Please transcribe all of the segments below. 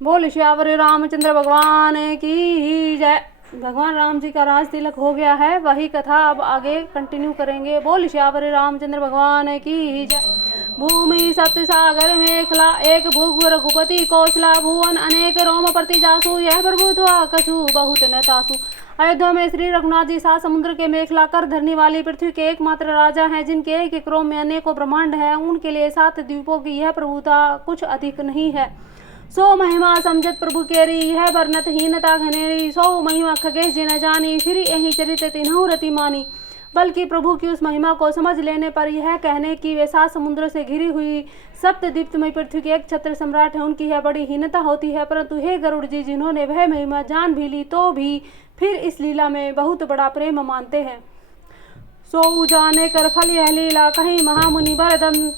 बोल श्यावर रामचंद्र भगवान की जय। भगवान राम जी का राज तिलक हो गया है, वही कथा अब आगे कंटिन्यू करेंगे। बोल श्यावर रामचंद्र भगवान की जय। भूमि सप्त सागर मेखला एक भुग रघुपति कौशला भुवन अनेक रोम प्रति जासु यह प्रभुत्वा कछु बहुत न तासु। अयोध्या में श्री रघुनाथ जी 7 समुद्र के मेखला कर धरने वाली पृथ्वी के एकमात्र राजा हैं, जिनके एक एक रोम में अनेकों ब्रह्मांड है। उनके लिए 7 द्वीपों की यह प्रभुता कुछ अधिक नहीं है। सो महिमा समझत प्रभु केरी यह बरनत हीनता घनेरी। सो महिमा खगेश जी न जानी फिर यही चरित तिन्हु रति मानी। बल्कि प्रभु की उस महिमा को समझ लेने पर यह कहने की वे 7 समुद्रों से घिरी हुई सप्तद्वीपमय पृथ्वी के एक छत्र सम्राट है, उनकी यह बड़ी हीनता होती है। परंतु हे गरुड़ जी, जिन्होंने वह महिमा जान भी ली तो भी फिर इस लीला में बहुत बड़ा प्रेम मानते हैं। सो जाने कर फल यह लीला कहीं महामुनि बरदम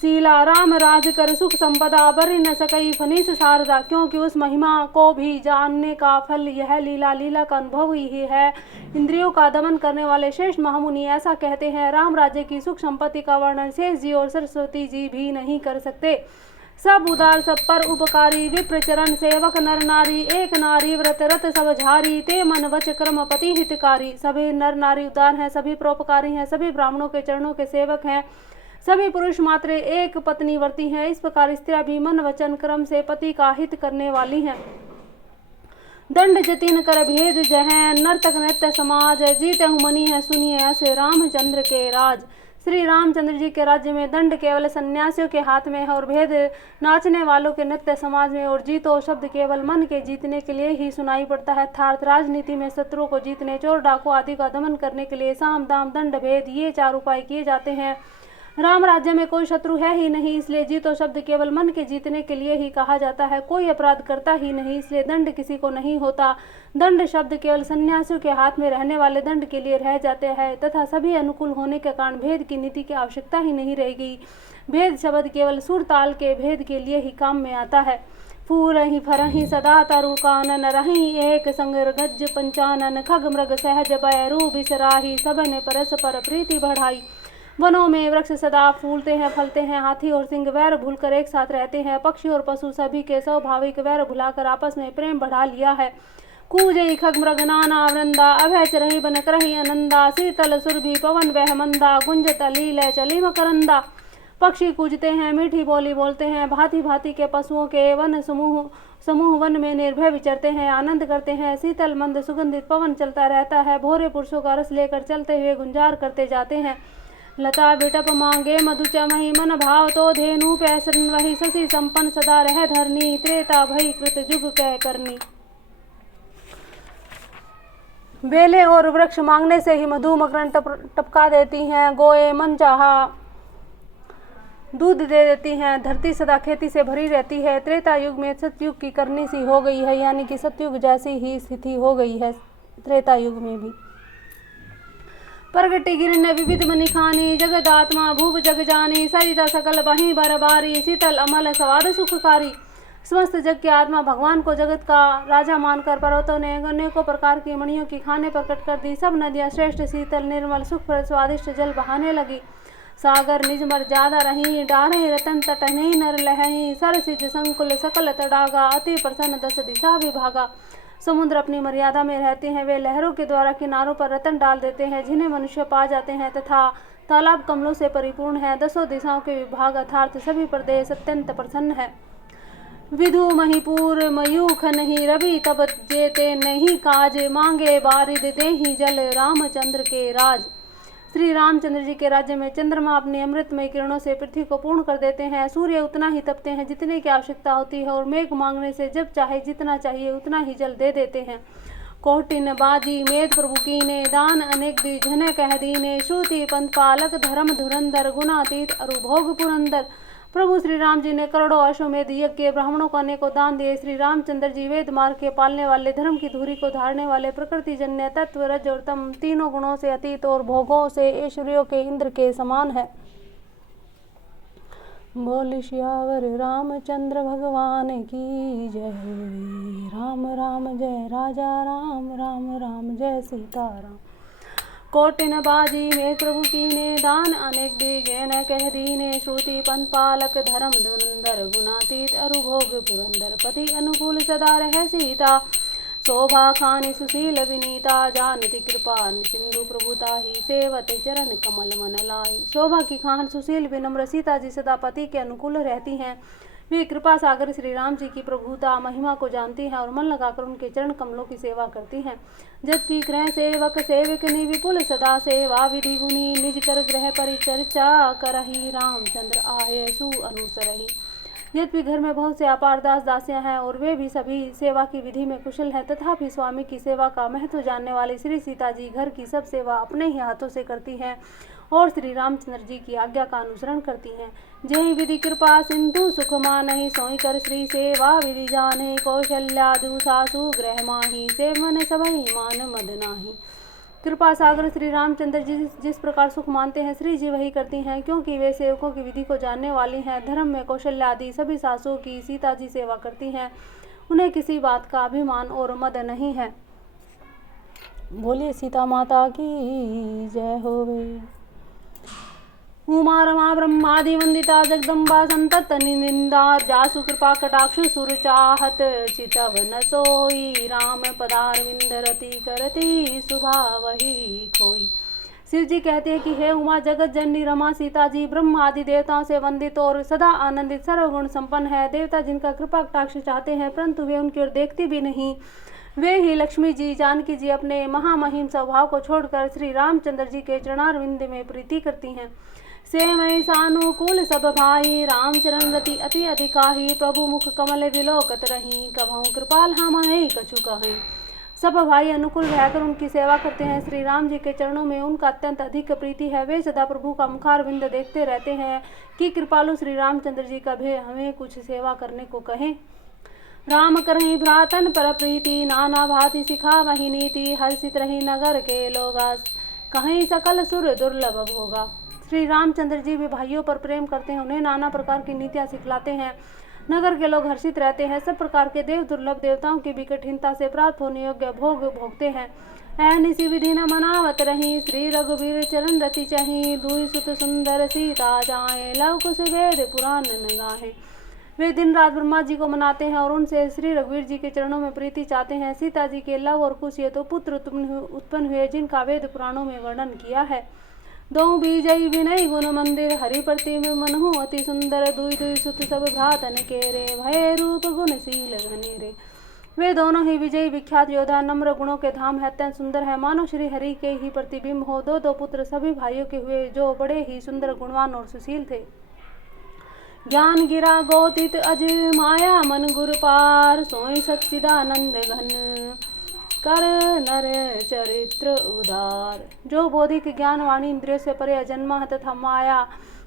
शीला राम राज कर सुख संपदा बरि न सकई फनीस शारदा। क्योंकि उस महिमा को भी जानने का फल यह लीला का अनुभव ही है। इंद्रियों का दमन करने वाले श्रेष्ठ महामुनि ऐसा कहते हैं, राम राज्य की सुख संपत्ति का वर्णन शेष जी और सरस्वती जी भी नहीं कर सकते। सब उदार सब पर उपकारी विप्र चरण सेवक नर नारी एक नारी व्रत रत सब झारी ते मन वच क्रम पति हितकारी। सभी नर नारी उदार हैं, सभी परोपकारी हैं, सभी ब्राह्मणों के चरणों के सेवक हैं, सभी पुरुष मात्र एक पत्नी वर्ती हैं। इस प्रकार स्त्रियां भी मन वचन क्रम से पति का हित करने वाली हैं। दंड जतिन कर भेद जह नर्तक नृत्य समाज जीते हूँ मनी है सुनिए ऐसे रामचंद्र के राज। श्री रामचंद्र जी के राज्य में दंड केवल सन्यासियों के हाथ में है और भेद नाचने वालों के नृत्य समाज में। और जीतो शब्द केवल मन के जीतने के लिए ही सुनाई पड़ता है। अर्थात राजनीति में शत्रुओं को जीतने, चोर डाकू आदि का दमन करने के लिए साम दाम दंड भेद ये 4 उपाय किए जाते हैं। राम राज्य में कोई शत्रु है ही नहीं, इसलिए जीतो शब्द केवल मन के जीतने के लिए ही कहा जाता है। कोई अपराध करता ही नहीं, इसलिए दंड किसी को नहीं होता। दंड शब्द केवल सन्यासियों के हाथ में रहने वाले दंड के लिए रह जाते हैं तथा सभी अनुकूल होने के कारण भेद की नीति की आवश्यकता ही नहीं रहेगी। भेद शब्द केवल सुर ताल के भेद के लिए ही काम में आता है। फूरहि फरहि सदा तरु कानन रहि एक संग गज पंचानन खग मृग सहज बैरू बिसराही सबने परस्पर प्रीति बढ़ाई। वनों में वृक्ष सदा फूलते हैं फलते हैं, हाथी और सिंह वैर भूलकर एक साथ रहते हैं। पक्षी और पशु सभी के स्वाभाविक वैर भुलाकर आपस में प्रेम बढ़ा लिया है। कूजई खग मृग नाना वृंदा अभय चरहि बन करहि आनंदा। शीतल सुरभि पवन वह मंदा गुंजत लील चली मकरंदा। पक्षी कूजते हैं, मीठी बोली बोलते हैं, भांति भांति के पशुओं के वन समूह वन में निर्भय विचरते हैं, आनंद करते हैं। शीतल मंद सुगंधित पवन चलता रहता है, भोरे पुरुषों का रस लेकर चलते हुए गुंजार करते जाते हैं। लता बिटप मांगे मधु चमहि मन भाव तो धेनु पैसन वही शशि संपन्न सदा रह धरनी। त्रेता भई कृत जुग कह करनी। बेले और वृक्ष मांगने से ही मधु मकरंद टपका देती हैं, गोए मन चाहा दूध दे देती हैं, धरती सदा खेती से भरी रहती है। त्रेता युग में सतयुग की करनी सी हो गई है, यानी कि सतयुग जैसी ही स्थिति हो गई है त्रेता युग में भी। प्रगति गिरने विविध मनि खानी जगदात्मा भूप जग जानी। सरिता सकल बही बरबारी शीतल अमल स्वाद सुखकारी। समस्त जग की आत्मा भगवान को जगत का राजा मानकर पर्वतों ने अनेकों प्रकार की मणियों की खाने प्रकट कर दी। सब नदियां श्रेष्ठ शीतल निर्मल सुख स्वादिष्ट जल बहाने लगी। सागर निज मर ज्यादा रही डारे रतन तट नहीं नर लहही। सर सिज संकुल सकल तड़ागा अति प्रसन्न 10 दिशा विभागा। समुद्र अपनी मर्यादा में रहते हैं, वे लहरों के द्वारा किनारों पर रतन डाल देते हैं जिन्हें मनुष्य पा जाते हैं। तथा तालाब कमलों से परिपूर्ण है। 10 दिशाओं के विभाग अर्थात सभी प्रदेश अत्यंत प्रसन्न है। विधु महिपूर मयूख नहीं रवि तब जेते नहीं काज मांगे बारिद देहि जल रामचंद्र के राज। श्री रामचंद्र जी के राज्य में चंद्रमा अपनी अमृतमय किरणों से पृथ्वी को पूर्ण कर देते हैं। सूर्य उतना ही तपते हैं जितने की आवश्यकता होती है और मेघ मांगने से जब चाहे जितना चाहिए उतना ही जल दे देते हैं। कोटिन बाजी मेद प्रभु कीने दान अनेक दी झने कह दीने। श्रुति पंथ पालक धर्म धुरंधर गुणातीत अरुभोग पुरंदर। प्रभु श्री राम जी ने करोड़ों अश्वमेध यज्ञ के ब्राह्मणों को अनेकों दान दिए। श्री रामचंद्र जी वेद मार्ग के पालने वाले, धर्म की धुरी को धारने वाले, प्रकृति जन्य तत्व रज और तम तीनों गुणों से अतीत और भोगों से ऐश्वर्यों के इंद्र के समान है। बोल श्यावर रामचंद्र भगवान की जय। राम राम जय राजा राम, राम राम जय सीता राम। कोटिन बाजी में प्रभु कीने दान अनेक दीजे न कह दीने श्रुति पंथ पालक धर्म धुरंधर गुणातीत अरुभोग पुरंदर पति अनुकूल सदा रह सीता शोभा खानी सुशील विनीता जानती कृपा सिंधु प्रभुता ही सेवते चरण कमल मन लाई। शोभा की खान सुशील विनम्र सीता जी सदा पति के अनुकूल रहती हैं। वे कृपा सागर श्री राम जी की प्रभुता महिमा को जानती हैं और मन लगाकर उनके चरण कमलों की सेवा करती हैं। जबकि ग्रह सेवक सेवकनी विपुल सदा सेवा विधि गुनी निज कर ग्रह परिचर्चा करही रामचंद्र आये सु अनुसरही। यद्यपि घर में बहुत से अपार दास दासियां हैं और वे भी सभी सेवा की विधि में कुशल हैं, तथापि स्वामी की सेवा का महत्व जानने वाली श्री सीता जी घर की सब सेवा अपने ही हाथों से करती हैं और श्री रामचंद्र जी की आज्ञा का अनुसरण करती हैं। जय विधि कृपा सिंधु सुख मानहि सोई कर श्री सेवा विधि जाने कौशल्यादु सासु ग्रह माही सेवन सबहि मान मद नाही। कृपा सागर श्री रामचंद्र जी जिस प्रकार सुख मानते हैं श्री जी वही करती हैं, क्योंकि वे सेवकों की विधि को जानने वाली हैं। धर्म में कौशल्या आदि सभी सासुओं की सीता जी सेवा करती हैं। उन्हें किसी बात का अभिमान और मद नहीं है। बोलिए सीता माता की जय होवे। उमा रमा ब्रह्मादि वंदिता जगदम्बा संतत निंदा जासु कृपा कटाक्षु सुर चाहत चितव न सोई राम पदारविंद रति करती सुभा वही खोई। शिव जी कहते हैं कि हे उमा जगत जननी रमा सीता जी ब्रह्म आदि देवताओं से वंदित और सदा आनंदित सर्वगुण संपन्न है। देवता जिनका कृपा कटाक्ष चाहते हैं परंतु वे उनकी ओर देखती भी नहीं, वे ही लक्ष्मी जी जानकी जी अपने महामहिम स्वभाव को छोड़कर श्री रामचंद्र जी के चरणारविंद में प्रीति करती हैं। से मैं सानुकूल सब भाई राम चरण रति अति अधिकाही प्रभु मुख कमल विलोकत रही कभऊ कृपाल हम है कछु कहें। सब भाई अनुकूल रहकर उनकी सेवा करते हैं। श्री राम जी के चरणों में उनका अत्यंत अधिक प्रीति है। वे सदा प्रभु का मुखारविंद देखते रहते हैं कि कृपालु श्री रामचंद्र जी कभी हमें कुछ सेवा करने को कहें। राम करही भ्रातन पर प्रीति नाना भांति सिखा वही नीति हर्षित रही नगर के लोगा कहीं सकल सुर दुर्लभ होगा। श्री रामचंद्र जी भी भाइयों पर प्रेम करते हैं, उन्हें नाना प्रकार की नीतियाँ सिखलाते हैं। नगर के लोग हर्षित रहते हैं। सब प्रकार के देव दुर्लभ देवताओं की भी कठिनता से प्राप्त होने योग्य भोग भोगते हैं। ऐसी विधि न मनावत रही श्री रघुवीर चरण रति चही दुई सुत सुंदर सीता जाए लव कुश वेद पुराण न गाहे। वे दिन रात ब्रह्मा जी को मनाते हैं और उनसे श्री रघुवीर जी के चरणों में प्रीति चाहते हैं। सीता जी के लव और कुश ये तो पुत्र उत्पन्न हुए जिनका वेद पुराणों में वर्णन किया है। दो बीजई विनय गुण मंदिर हरि प्रति में मनहु अति सुंदर दुई दुई सुत सब भ्रातन के रे भय रूप गुणशील घनेरे। वे दोनों ही विजयी विख्यात योद्धा नम्र गुणों के धाम है, अत्यंत सुंदर है मानो श्री हरि के ही प्रतिबिंब हो। दो दो पुत्र सभी भाइयों के हुए जो बड़े ही सुंदर गुणवान और सुशील थे। ज्ञान गिरा गोतित अज माया मन गुर पार सोई सच्चिदानंद घन कर नर चरित्र उदार। जो बौद्धिक ज्ञान वाणी इंद्रियों से परे अजन्मा है तथा माया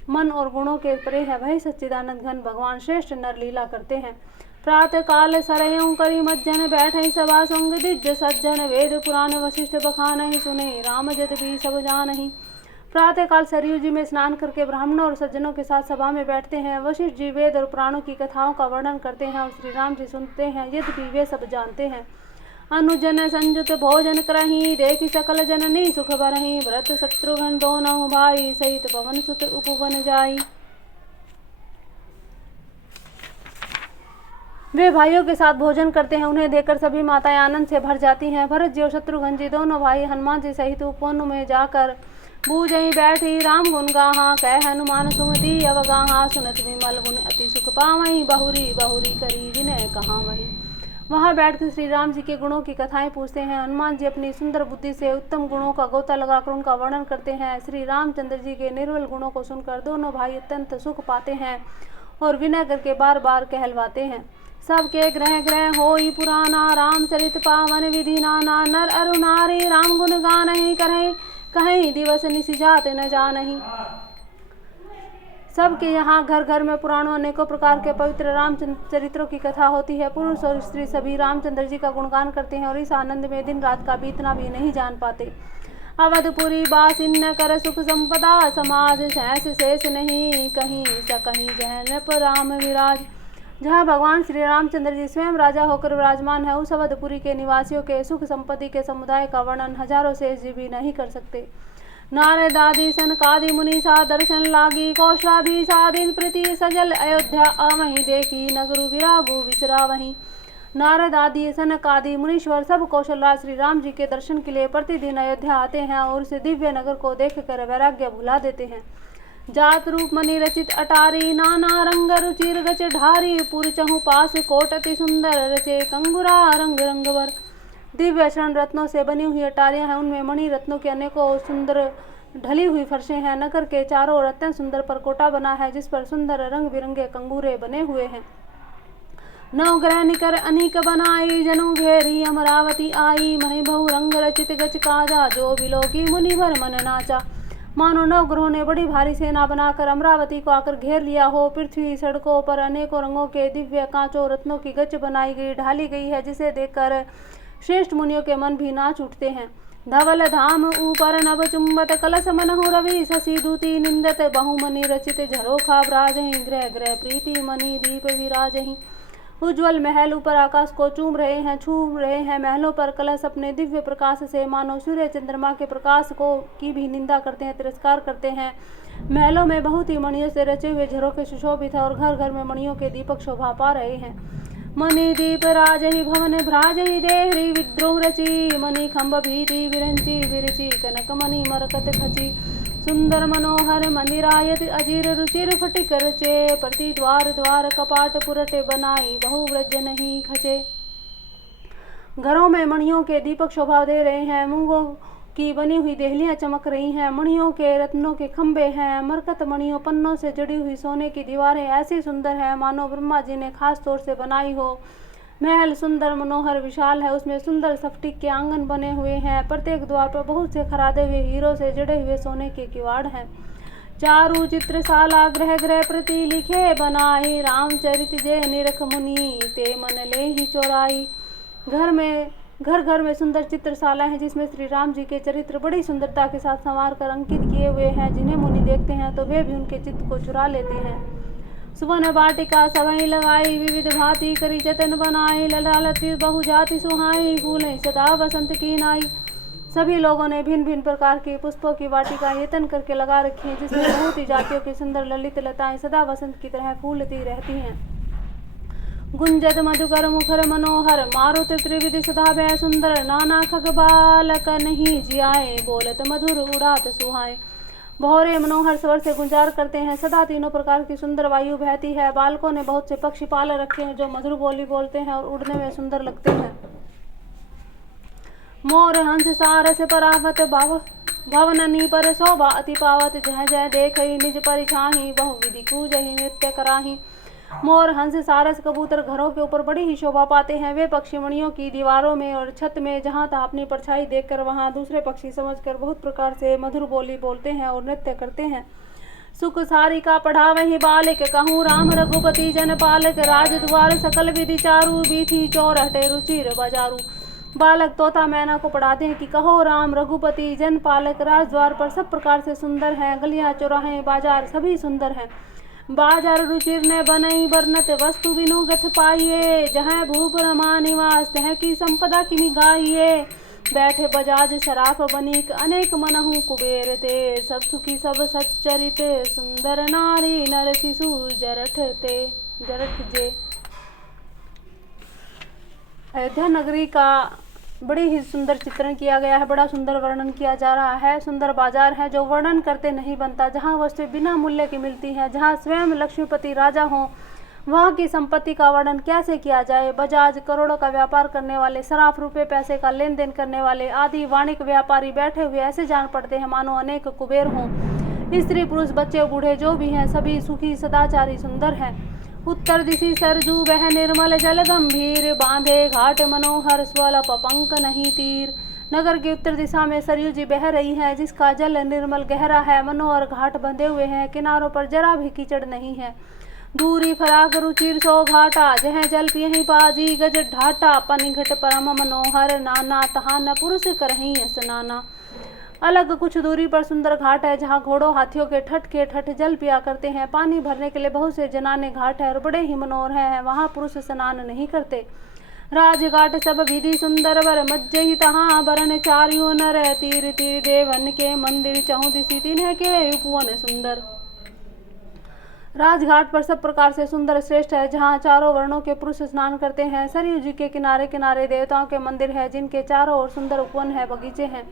मन और गुणों के परे है, वही सच्चिदानंद घन भगवान श्रेष्ठ नर लीला करते हैं। प्रातः काल सरयं करी मज्जन बैठे सभा संग दिज सज्जन वेद पुराण वशिष्ठ बखानहि सुने राम जद भी सब जानहि। प्रातः काल सरयू जी में स्नान करके ब्राह्मणों और सज्जनों के साथ सभा में बैठते हैं। वशिष्ठ जी वेद और पुराणों की कथाओं का वर्णन करते हैं और श्री राम जी सुनते हैं, यद्यपि वे सब जानते हैं। अनुजन संयुत भोजन करही देखी सकल जननी सुख भरही भरत शत्रुघ्न दोनों भाई सहित पवन सुत उपवन जाई। वे भाइयों के साथ भोजन करते हैं, उन्हें देखकर सभी माताएं आनंद से भर जाती हैं। भरत जी और शत्रुघ्न जी दोनों भाई हनुमान जी सहित उपवन में जाकर बूझई बैठी राम गुण गाहा कह हनुमान सुमति अवगाहा सुनत विमल गुण अति सुख पावई बहुरी बहुरी करी विनय कहाँ वही। वहाँ बैठकर श्री राम जी के गुणों की कथाएं पूछते हैं। हनुमान जी अपनी सुंदर बुद्धि से उत्तम गुणों का गोता लगाकर उनका वर्णन करते हैं। श्री रामचंद्र जी के निर्मल गुणों को सुनकर दोनों भाई अत्यंत सुख पाते हैं और विनय करके बार बार कहलवाते हैं। सबके ग्रह ग्रह होई पुराना रामचरित पावन विधि नाना नर अरु नारी राम गुण गानहि करहि कहीं दिवस निशि जात न जानहि। सबके यहाँ घर घर में पुराणों अनेकों प्रकार के पवित्र रामचंद्र चरित्रों की कथा होती है। पुरुष और स्त्री सभी रामचंद्र जी का गुणगान करते हैं और इस आनंद में दिन रात का बीतना भी नहीं जान पाते। अवधपुरी बासिन्न कर सुख संपदा समाज सहस शेष नहीं कहीं स कहीं जहन पर राम विराज। जहाँ भगवान श्री रामचंद्र जी स्वयं राजा होकर विराजमान है, उस अवधपुरी के निवासियों के सुख संपत्ति के समुदाय का वर्णन हजारों शेष जी भी नहीं कर सकते। नारद आदि सनकादि मुनि सा दर्शन लागी, कौशलादि साधीन प्रीति सजल अयोध्या आमहि देखी, नगरु विरागु विसरा वहीं। नारद आदि सनकादि मुनीश्वर सब कौशलराज श्री राम जी के दर्शन के लिए प्रतिदिन अयोध्या आते हैं और उस दिव्य नगर को देखकर वैराग्य भुला देते हैं। जात रूप मणि रचित अटारी, नाना रंग रुचिर गच ढारी, पुर चहु पास कोट अति सुंदर रचे, कंगुरा रंग रंगवर। दिव्य शरण रत्नों से बनी हुई अटारियां हैं, उनमें मणि रत्नों के अनेकों सुंदर ढली हुई फर्शें हैं। नगर के चारों ओर अत्यंत सुंदर परकोटा बना है, जिस पर सुंदर रंग बिरंगे कंगूरे बने हुए हैं। नवग्रह निकर अनेक बनाई, जनु घेरी अमरावती आई, मही बहु रंग रचित गच काजा, जो बिलोकी मुनि भर मन नाचा। मानो नवग्रहों ने बड़ी भारी सेना बनाकर अमरावती को आकर घेर लिया हो। पृथ्वी सड़कों पर अनेकों रंगों के दिव्य कांचों रत्नों की गच बनाई गई ढाली गई है, जिसे देखकर श्रेष्ठ मुनियों के मन भी नाच उठते हैं। धवल धाम ऊपर नभ चुंबत, कलश मनहु रवि शशि दूती निंदत, बहुमनि रचित झरोखा ब्राजहि, ग्रह ग्रह प्रीति मणि दीप विराजहि। उज्ज्वल महल ऊपर आकाश को छू रहे हैं। महलों पर कलश अपने दिव्य प्रकाश से मानो सूर्य चंद्रमा के प्रकाश को की भी निंदा करते हैं, तिरस्कार करते हैं। महलों में बहुत ही मणियों से रचे हुए झरोखे सुशोभित है और घर घर में मणियों के दीपक शोभा पा रहे हैं। मणि दीप राजहि भवन भ्राजहि, देहरी विद्रोह रची, मणि खंभ भीति विरंची विरची, कनक मणि मरकत खची। सुंदर मनोहर मंदिरायत अजीर रुचिर फटिक रचे, प्रति द्वार द्वार कपाट पुरटे बनाई, बहु व्रज नहीं खचे। घरों में मणियों के दीपक शोभा दे रहे हैं, मूंगों की बनी हुई देहलियां चमक रही हैं। मणियों के रत्नों के खंबे हैं, मरकत मणियों पन्नों से जड़ी हुई सोने की दीवारें ऐसी सुंदर हैं मानो ब्रह्मा जी ने खास तौर से बनाई हो। महल सुंदर मनोहर विशाल है, उसमें सुंदर स्फटिक के आंगन बने हुए हैं। प्रत्येक द्वार पर बहुत से खरादे हुए हीरों से जड़े हुए सोने के किवाड़ हैं। चारु चित्रशाला ग्रह ग्रह प्रति लिखे बनाई, रामचरित जय निरख मुनि, ते मन ले ही चोराई। घर घर में सुंदर चित्रशाला है, जिसमें श्री राम जी के चरित्र बड़ी सुंदरता के साथ संवार कर अंकित किए हुए हैं। जिन्हें मुनि देखते हैं तो वे भी उनके चित्त को चुरा लेते हैं। सुवन वाटिका सभई लगाई, विविध भांति करी जतन बनाई, ललालती बहु जाति सुहाई, फूलें सदा बसंत की नाई। सभी लोगों ने भिन्न भिन्न प्रकार के पुष्पों की वाटिका यतन करके लगा रखी है, जिसमें बहुत ही जातियों की सुंदर ललित लताएं सदा बसंत की तरह फूलती रहती हैं। गुंजत मधुकर मुखर मनोहर, मारुत त्रिविधि सदा भय सुंदर, नाना खग बालक नहीं जियाए, बोलत मधुर उड़ात सुहाए। भौरे मनोहर स्वर से गुंजार करते हैं, सदा तीनों प्रकार की सुंदर वायु बहती है। बालकों ने बहुत से पक्षी पाल रखे हैं जो मधुर बोली बोलते हैं और उड़ने में सुंदर लगते हैं। मोर हंस सारस परावत भवननी पर शोभा अति पावत, जय जय देखई निज परिछाही, बहु विधि कूजहि नृत्य कराही। मोर हंस सारस कबूतर घरों के ऊपर बड़ी ही शोभा पाते हैं। वे पक्षी मणियों की दीवारों में और छत में जहाँ तहाँ अपनी परछाई देखकर वहाँ दूसरे पक्षी समझकर बहुत प्रकार से मधुर बोली बोलते हैं और नृत्य करते हैं। सुख सारिका पढ़ावहि बालिक, कहूँ राम रघुपति जन पालक, राज द्वार सकल विधि चारु, बीथी चौरहटे रुचिर बाजारू। बालक तोता मैना को पढ़ाते हैं कि कहो राम रघुपति जन पालक, राज द्वार पर सब प्रकार से सुंदर हैं, गलियां चौराहे बाजार सभी सुंदर हैं। बाजार रुचिर ने बनई बरनत, वस्तु बिनु गथ पाइये, जहाँ भूप रमा निवास तह की संपदा किमि गाइये। बैठे बजाज शराफ बनीक, अनेक मनहु कुबेर ते, सब सुखी सब सच्चरित, सुंदर नारी नर शिशु जरठ जे। अयोध्या नगरी का बड़ी ही सुंदर चित्रण किया गया है, बड़ा सुंदर वर्णन किया जा रहा है। सुंदर बाजार है जो वर्णन करते नहीं बनता, जहाँ वस्तुएं बिना मूल्य की मिलती हैं, जहाँ स्वयं लक्ष्मीपति राजा हों, वहाँ की संपत्ति का वर्णन कैसे किया जाए। बजाज करोड़ों का व्यापार करने वाले, सराफ रुपए पैसे का लेन देन करने वाले आदि वाणिक व्यापारी बैठे हुए ऐसे जान पड़ते हैं मानो अनेक कुबेर हों। स्त्री पुरुष बच्चे बूढ़े जो भी हैं सभी सुखी सदाचारी सुंदर हैं। उत्तर दिशि सरजू बह निर्मल जल गंभीर, बांधे घाट मनोहर स्वल्प पंक नहीं तीर। नगर की उत्तर दिशा में सरयू जी बह रही है, जिसका जल निर्मल गहरा है, मनोहर घाट बंधे हुए हैं, किनारों पर जरा भी कीचड़ नहीं है। दूरी फराक रुचिर सो घाटा, जह जल पियहि बाजी गज ढाटा, पनिघट परम मनोहर, नाना तहा न पुरुष करहि स्नाना। अलग कुछ दूरी पर सुंदर घाट है, जहाँ घोड़ों हाथियों के ठठ जल पिया करते हैं। पानी भरने के लिए बहुत से जनाने घाट है और बड़े ही मनोहर हैं। वहाँ पुरुष स्नान नहीं करते। राजघाट सब विधि सुंदर वर मज्जहि तहाँ बरन चारियो नर तीर तीर देवन के मंदिर चहु दिशि तिन्ह के उपवन सुंदर। राजघाट पर सब प्रकार से सुंदर श्रेष्ठ है, जहाँ चारों वर्णों के पुरुष स्नान करते हैं। सरयू जी के किनारे किनारे देवताओं के मंदिर है, जिनके चारों ओर सुंदर उपवन है, बगीचे हैं।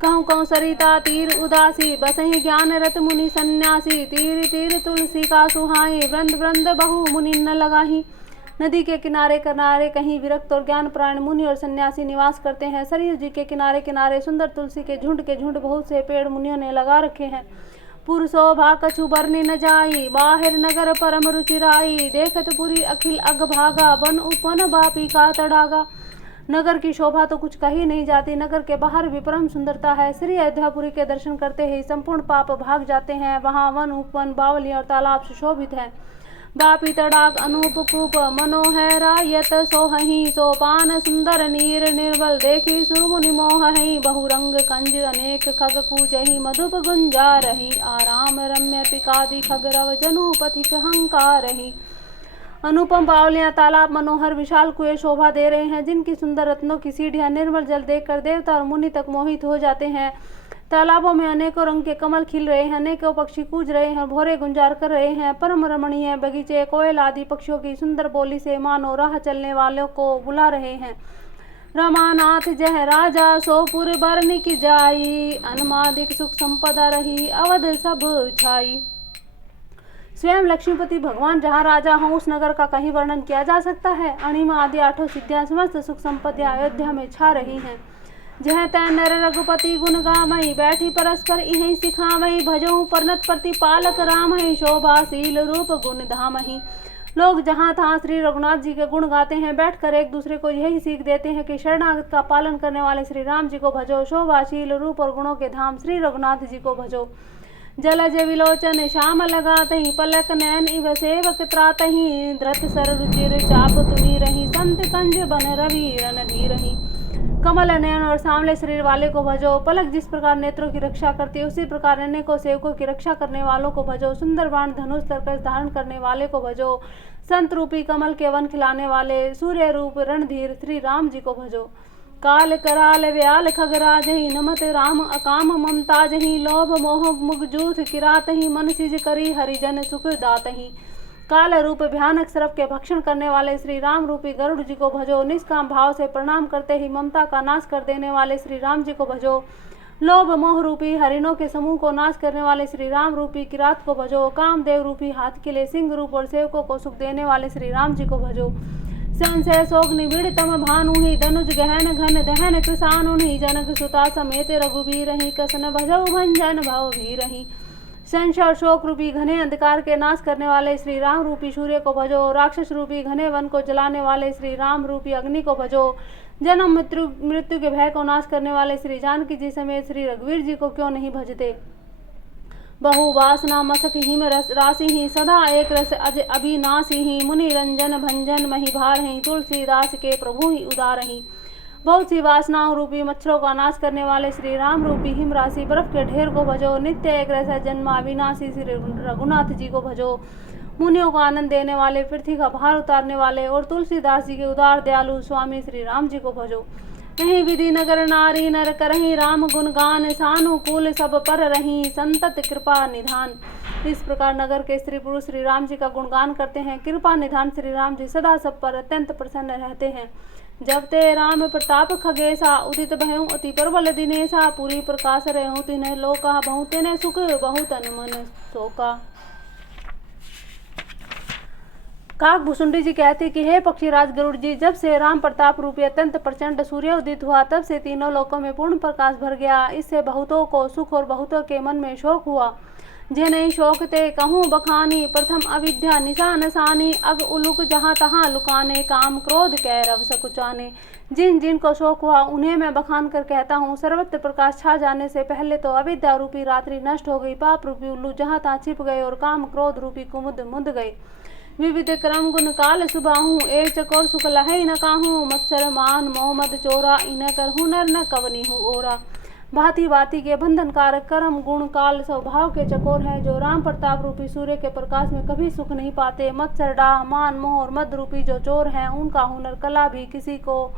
कहूँ कहूँ सरिता तीर उदासी बसहि ज्ञान रत मुनि सन्यासी तीर तीर तुलसी का सुहाई वृंद वृंद बहु मुनि न लगाही। नदी के किनारे किनारे कहीं विरक्त और ज्ञान प्राण मुनि और सन्यासी निवास करते हैं। सरयू जी के किनारे किनारे सुंदर तुलसी के झुंड बहुत से पेड़ मुनियों ने लगा रखे हैं। पुरशोभा कछु बरनी न जाई बाहिर नगर परम रुचिराई देखत पुरी अखिल अग भागा बन उपन बापी का तड़ागा। नगर की शोभा तो कुछ कही नहीं जाती, नगर के बाहर भी परम सुंदरता है। श्री अयोध्यापुरी के दर्शन करते ही संपूर्ण पाप भाग जाते हैं। वहाँ वन उपवन बावली और तालाब सुशोभित है। बापी तड़ाग अनूप कूप मनोहरायत सोहही सोपान सुंदर नीर निर्बल देखी सुरमुनि मोहहि बहुरंग कंज अनेक खग कूजहि मधुप गुंजारहि आराम रम्य पिकादि खग रव जनु पथिक हंकारहि। अनुपम बावलियां तालाब मनोहर विशाल कुएं शोभा दे रहे हैं, जिनकी सुंदर रत्नों की सीढ़ियां निर्मल जल देखकर देवता और मुनि तक मोहित हो जाते हैं। तालाबों में अनेकों रंग के कमल खिल रहे हैं, अनेकों पक्षी कूज रहे हैं, भोरे गुंजार कर रहे हैं। परम रमणीय बगीचे कोयल आदि पक्षियों की सुंदर बोली से मानो राह चलने वालों को बुला रहे हैं। रमानाथ जह राजा सोपुर बरनी की जाई अनमादिक सुख संपदा रही अवध सब छाई। स्वयं लक्ष्मीपति भगवान जहाँ राजा हों, उस नगर का कहीं वर्णन किया जा सकता है। अणिमा आदि आठों सिद्धियां समस्त सुख संपत्तियां अयोध्या में छा रही हैं। जह तै नर रघुपति गुण गामई बैठी परस्पर इहि सिखामई भजऊ परनत प्रतिपालक रामहि शोभाशील रूप गुण धामहि। लोग जहाँ तहाँ श्री रघुनाथ जी के गुण गाते हैं, बैठकर एक दूसरे को यही सीख देते हैं कि शरणागत का पालन करने वाले श्री राम जी को भजो, शोभाशील रूप और गुणों के धाम श्री रघुनाथ जी को भजो। जलज विलोचन श्याम लगातहि पलक नैन इव सेवक त्रातहि धृत सर रुचिर चाप तुनी रही संत कंज बन रवि रणधीरहि। कमल नयन और सांवले शरीर वाले को भजो। पलक जिस प्रकार नेत्रों की रक्षा करती है, उसी प्रकार अनेकों सेवकों की रक्षा करने वालों को भजो। सुंदर बाण धनुष तरकस धारण करने वाले को भजो। संत रूपी कमल के वन खिलाने वाले सूर्य रूप रणधीर श्री राम जी को भजो। काल कराल व्याल खगराजहि नमत राम अकाम ममताजहि लोभ मोह मुगजूथ किरातहि मन सिज करी हरिजन सुख दातहि। काल रूप भयानक सर्प के भक्षण करने वाले श्री राम रूपी गरुड़ जी को भजो। निष्काम भाव से प्रणाम करते ही ममता का नाश कर देने वाले श्री राम जी को भजो। लोभ मोह रूपी हरिणों के समूह को नाश करने वाले श्री राम रूपी किरात को भजो। कामदेव रूपी हाथ के लिए सिंह रूप और सेवकों को सुख देने वाले श्री राम जी को भजो। संशय शोक निबिड़ तम भानु ही धनुज गहन घन दहन कृसानु ही जनक सुता समेत रघुबीर ही कसन भजौ भंजन भव भीर ही। संशय और शोक रूपी घने अंधकार के नाश करने वाले श्री राम रूपी सूर्य को भजो। राक्षस रूपी घने वन को जलाने वाले श्री राम रूपी अग्नि को भजो। जन्म मृत्यु के भय को नाश करने वाले श्री जानकी जी समेत श्री रघुवीर जी को क्यों नहीं भजते। बहु वासना मसक हिम रस राशि ही सदा एक रस अज अभिनाशी ही मुनि रंजन भंजन मही भार ही तुलसीदास के प्रभु ही उदार ही। बहुत सी वासनाओं रूपी मच्छरों का नाश करने वाले श्री राम रूपी हिम राशि बर्फ के ढेर को भजो। नित्य एक रस जन्म अविनाशी श्री रघुनाथ जी को भजो। मुनियों को आनंद देने वाले, पृथ्वी का भार उतारने वाले और तुलसीदास जी के उदार दयालु स्वामी श्री राम जी को भजो। नहीं विधि नगर नारी नर करही राम गुण गान सानुकूल सब पर रही संतत कृपा निधान। इस प्रकार नगर के स्त्री पुरुष श्री राम जी का गुणगान करते हैं। कृपा निधान श्री राम जी सदा सब पर अत्यंत प्रसन्न रहते हैं। जब ते राम प्रताप खगेसा उदित भयउ अति प्रबल दिनेसा पूरी प्रकाश रहु तिन्ह लोका बहु तिन्ह सुख बहुत अनुमन शोका। काक भुसुंडी जी कहती कि हे पक्षीराज गरुड़ जी, जब से राम प्रताप रूपी अत्यंत प्रचंड सूर्य उदित हुआ, तब से तीनों लोकों में पूर्ण प्रकाश भर गया। इससे बहुतों को सुख और बहुतों के मन में शोक हुआ। जे नहीं शोक ते कहूँ बखानी प्रथम अविद्या निशान सानी अग उलुक जहाँ तहाँ लुकाने काम क्रोध कै रव सकुचाने। जिन जिन को शोक हुआ उन्हें मैं बखान कर कहता हूँ। सर्वत्र प्रकाश छा जाने से पहले तो अविद्या रूपी रात्रि नष्ट हो गई, पाप रूपी उल्लू जहाँ तहाँ छिप गए और काम क्रोध रूपी कुमुद मुद गए। विविध क्रम गुण काल सुबाहू ए चकोर सुख लहै न काहू मत्सर मान मोहम्मद चोरा इन कर हुनर न कवनी हूँ ओरा। भांति भांति के बंधनकारक कर्म गुण काल स्वभाव के चकोर हैं, जो राम प्रताप रूपी सूर्य के प्रकाश में कभी सुख नहीं पाते। मत्सर डाह मान मोह और मद रूपी जो चोर हैं, उनका हुनर कला भी किसी को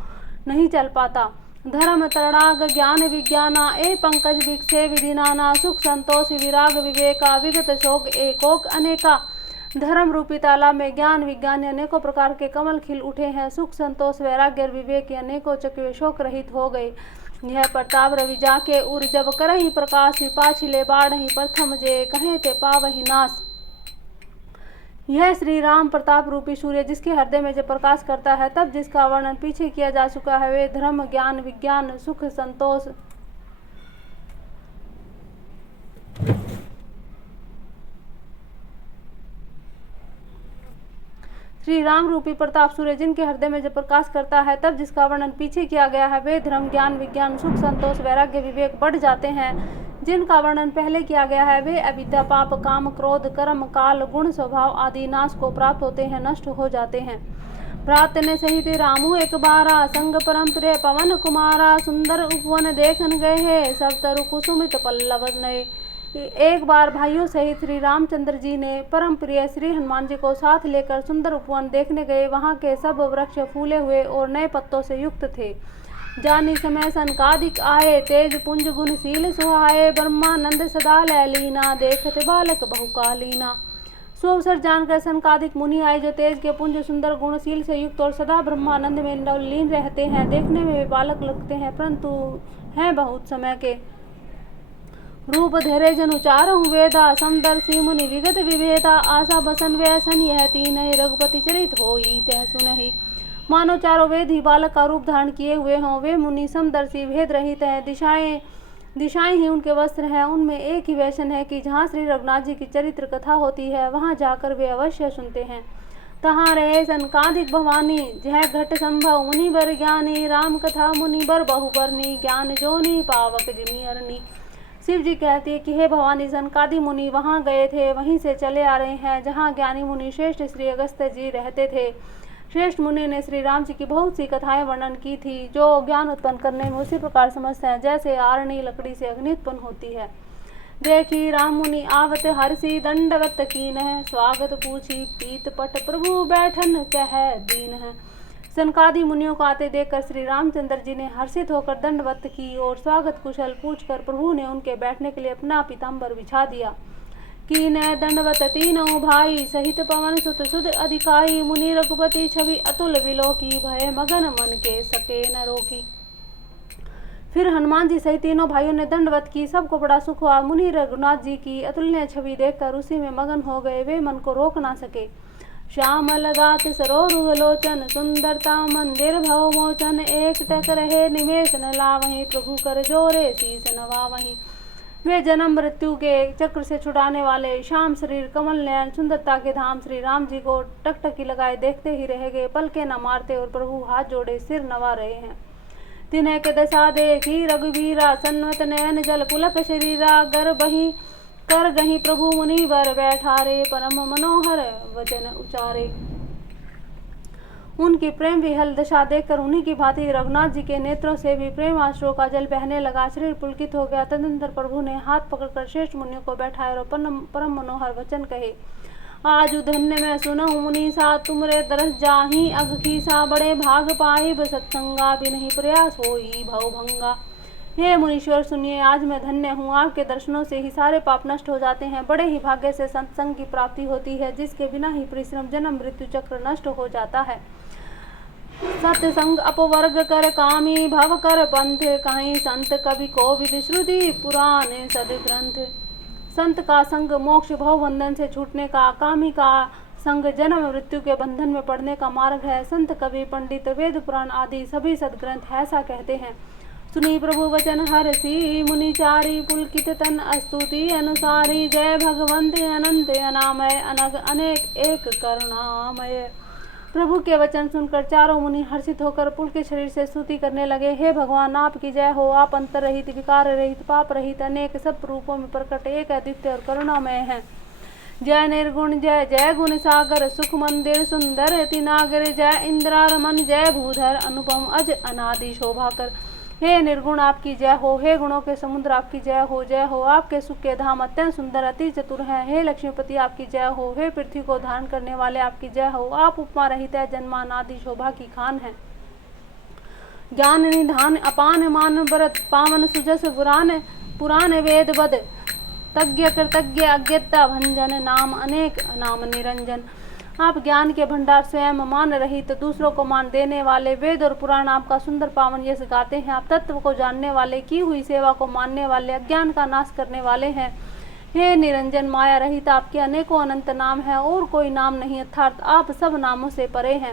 नहीं चल पाता। धर्म तृणाग ज्ञान विज्ञाना ए पंकज विकसे विधि नाना, सुख संतोष विराग विवेका विगत शोक एकोक अनेका। धर्म रूपी तालाब में ज्ञान विज्ञान अनेकों प्रकार के कमल खिल उठे हैं। सुख संतोष वैराग्य विवेक अनेकों चकवे शोक रहित हो गए। यह प्रताप रवि जाके उर जब करहि प्रकाश, पाछिले बाढ़हि प्रथम जे कहे ते पावहि नाश। यह श्री राम प्रताप रूपी सूर्य जिसके हृदय में जब प्रकाश करता है, तब जिसका वर्णन पीछे किया जा चुका है, वे धर्म ज्ञान विज्ञान सुख संतोष श्री राम रूपी प्रताप सूर्य जिनके हृदय में जब प्रकाश करता है, तब जिसका वर्णन पीछे किया गया है, वे धर्म ज्ञान विज्ञान सुख संतोष वैराग्य विवेक बढ़ जाते हैं। जिनका वर्णन पहले किया गया है, वे अविद्या पाप काम क्रोध कर्म काल गुण स्वभाव आदि नाश को प्राप्त होते हैं, नष्ट हो जाते हैं। भ्रात ने सहित रामू एक बारा, संग परम प्रिय पवन कुमारा, सुंदर उपवन देखन गए है, सब तरु कुसुमित पल्लव नए। एक बार भाइयों सहित श्री रामचंद्र जी ने परम प्रिय श्री हनुमान जी को साथ लेकर सुंदर उपवन देखने गए। वहां के सब वृक्ष फूले हुए और नए पत्तों से युक्त थे। जानी समय सनकादिक आए, तेज पुंज गुणशील सुहाए, ब्रह्मानंद सदा लैलीना, देखते बालक बहुकालीना। सुअवसर जानकर सनकादिक मुनि आए, जो तेज के पुंज सुंदर गुणशील से युक्त और सदा ब्रह्मानंद में लीन रहते हैं। देखने में वे बालक लगते हैं, परंतु हैं बहुत समय के। रूप धरे जन उचारहु वेदा, समदर्शी मुनि विगत विभेदा, आशा बसन व्यसन यह तीन रघुपति चरित होई तह सुनहि। मानो चारों वेद ही बालक का रूप धारण किए हुए हों। वे मुनि समदर्शी भेद रहित हैं, दिशाएं ही उनके वस्त्र हैं। उनमें एक ही व्यसन है कि जहाँ श्री रघुनाथ जी की चरित्र कथा होती है, वहाँ जाकर वे अवश्य सुनते हैं। तहाँ रहे सनकादिक भवानी, जह घट संभव मुनि बर ज्ञानी, राम कथा मुनि बर बहुबरनी, ज्ञान जोनी पावक जिमी अरनी। शिव जी कहती है कि हे भवानी, सनकादि मुनि वहाँ गए थे, वहीं से चले आ रहे हैं जहाँ ज्ञानी मुनि श्रेष्ठ श्री अगस्त्य जी रहते थे। श्रेष्ठ मुनि ने श्री राम जी की बहुत सी कथाएं वर्णन की थी, जो ज्ञान उत्पन्न करने में उसी प्रकार समझते हैं जैसे आरणी लकड़ी से अग्नि उत्पन्न होती है। देखी राम मुनि आवत हर्षि, दंडवत कीन है, स्वागत पूछी पीत पट, प्रभु बैठन कह दीन है। सनकादि मुनियों को आते देखकर श्री रामचंद्र जी ने हर्षित होकर दंडवत की और स्वागत कुशल पूछकर प्रभु ने उनके बैठने के लिए अपना पीताम्बर बिछा दिया। की न दंडवत तीनों भाई, सहित पवन सुत सुध अधिकाई, मुनि रघुपति छवि अतुल विलोकी, भय मगन मन के सके न रोकी। फिर हनुमान जी सहित तीनों भाइयों ने दंडवत की। सबको बड़ा सुख हुआ। मुनि रघुनाथ जी की अतुलनीय छवि देखकर उसी में मगन हो गए, वे मन को रोक ना सके। श्यामल गात सरोरुह लोचन, सुंदरता मंदिर भव मोचन, एक टक रहे निमेष न लावहीं, प्रभु कर जोरे शीस नवावहीं। वे जन्म मृत्यु के चक्र से छुड़ाने वाले, श्याम शरीर कमल नयन सुंदरता के धाम श्री राम जी को टकटकी लगाए देखते ही रह गए, पलके न मारते और प्रभु हाथ जोड़े सिर नवा रहे हैं। तिन्ह के दशा देखी रघुबीरा, सन्वत नयन जल पुलक शरीरा, गर बही कर गही प्रभु मुनि बर बैठारे, परम मनोहर वचन उचारे। उनकी प्रेम विहल दशा देखकर उन्हीं की भांति रघुनाथ जी के नेत्रों से भी प्रेम आश्रु का जल बहने लगा, शरीर पुलकित हो गया। तदनंतर प्रभु ने हाथ पकड़कर श्रेष्ठ मुनियों को बैठाया और परम मनोहर वचन कहे। आज धन्य मैं सुनहु मुनि सा, तुमरे दरस जाही अग खीसा, बड़े भाग पाए सत्संगा, भी नहीं प्रयास होई भव भंगा। हे मुनीश्वर सुनिए, आज मैं धन्य हूँ। आपके दर्शनों से ही सारे पाप नष्ट हो जाते हैं। बड़े ही भाग्य से सत्संग की प्राप्ति होती है, जिसके बिना ही परिश्रम जन्म मृत्यु चक्र नष्ट हो जाता है। सत्संग अपवर्ग कर कामी, भव कर पंथ कहीं, संत कवि कोविद श्रुति पुराने सदग्रंथ। संत का संग मोक्ष भव बंधन से छूटने का, कामी का संग जन्म मृत्यु के बंधन में पड़ने का मार्ग है। संत कवि पंडित वेद पुराण आदि सभी सदग्रंथ ऐसा कहते हैं। सुनी प्रभु वचन हर्षि, मुनिचारी पुलकित तन स्तुति अनुसारी, जय भगवंत अनंत अनामय, अनग अनेक एक करुणामय। प्रभु के वचन सुनकर चारों मुनि हर्षित होकर पुलकित शरीर से स्तुति करने लगे। हे भगवान, आपकी जय हो। आप अंतर रहित, विकार रहित, पाप रहित, अनेक सब रूपों में प्रकट एक अद्वितीय और करुणामय हैं। जय निर्गुण जय जय गुण सागर, सुख मंदिर सुंदर तिनागर, जय इंद्रारमन जय भूधर, अनुपम अज अनादि शोभाकर। हे निर्गुण आपकी जय हो, हे गुणों के समुद्र आपकी जय हो, जय हो। आपके सुख के धाम अत्यंत सुंदर अति चतुर हैं। हे लक्ष्मीपति आपकी जय हो, हे पृथ्वी को धारण करने वाले आपकी जय हो। आप उपमा रहित है, जन्मान आदि शोभा की खान है। ज्ञान निधान अपान मान व्रत पावन सुजस पुराण वेद बद तज्ञ कृतज्ञ अज्ञता भंजन नाम अनेक नाम निरंजन। आप ज्ञान के भंडार स्वयं मान रहित दूसरों को मान देने वाले, वेद और पुराण आपका सुंदर पावन यश गाते हैं। आप तत्व को जानने वाले, की हुई सेवा को मानने वाले, अज्ञान का नाश करने वाले हैं। हे निरंजन माया रहित आपके अनेकों अनंत नाम हैं और कोई नाम नहीं, अर्थात आप सब नामों से परे हैं।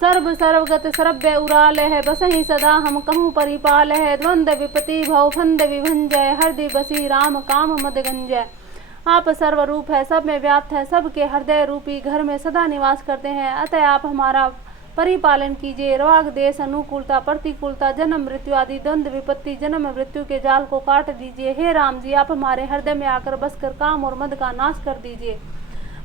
सर्व सर्वगत सर्व्य उराल है, बसहि सदा हम कहूँ परिपाल है। द्वंद्व विपति भव फंद विभंजय, हृदय बसी राम काम मद गंजय। आप सर्वरूप है, सब में व्याप्त है, सबके हृदय रूपी घर में सदा निवास करते हैं। अतः आप हमारा परिपालन कीजिए। राग देश अनुकूलता प्रतिकूलता जन्म मृत्यु आदि द्वंद्व विपत्ति जन्म मृत्यु के जाल को काट दीजिए। हे राम जी, आप हमारे हृदय में आकर बसकर काम और मद का नाश कर दीजिए।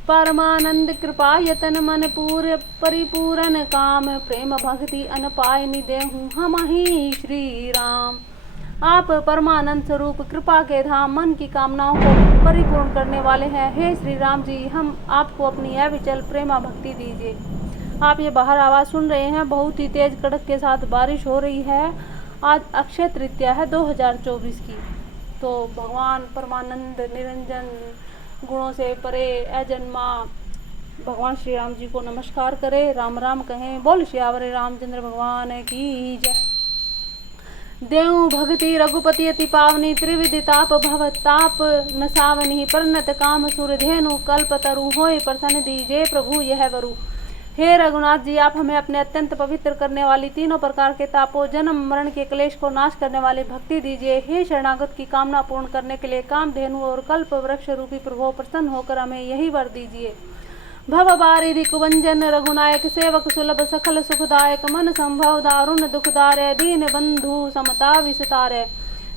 परमानंद कृपा यतन मन पूर परिपूरन काम, प्रेम भक्ति अनपाय निदेहूँ हम ही श्री राम। आप परमानंद स्वरूप कृपा के धाम मन की कामनाओं को परिपूर्ण करने वाले हैं। हे श्री राम जी, हम आपको अपनी अविचल प्रेमा भक्ति दीजिए। आप ये बाहर आवाज़ सुन रहे हैं, बहुत ही तेज कड़क के साथ बारिश हो रही है। आज अक्षय तृतीया है 2024 की। तो भगवान परमानंद निरंजन गुणों से परे अजन्मा भगवान श्री राम जी को नमस्कार करें, राम राम कहें। बोल श्यावरे रामचंद्र भगवान की जय। देव भक्ति रघुपति अति पावनी, त्रिविधि ताप भव ताप न सावनी। परनत काम सुर धेनु कल्प तरु, होय प्रसन्न दीजे प्रभु यह वरु। हे रघुनाथ जी, आप हमें अपने अत्यंत पवित्र करने वाली तीनों प्रकार के तापों जन्म मरण के क्लेश को नाश करने वाली भक्ति दीजिए। हे शरणागत की कामना पूर्ण करने के लिए कामधेनु और कल्प वृक्ष रूपी प्रभु प्रसन्न होकर हमें यही वर दीजिए। भव बारिधि कुवंजन रघुनायक, सेवक सुलभ सखल सुखदायक। मन संभव दारुण दुखदारे, दीन बंधु समता विस्तारे।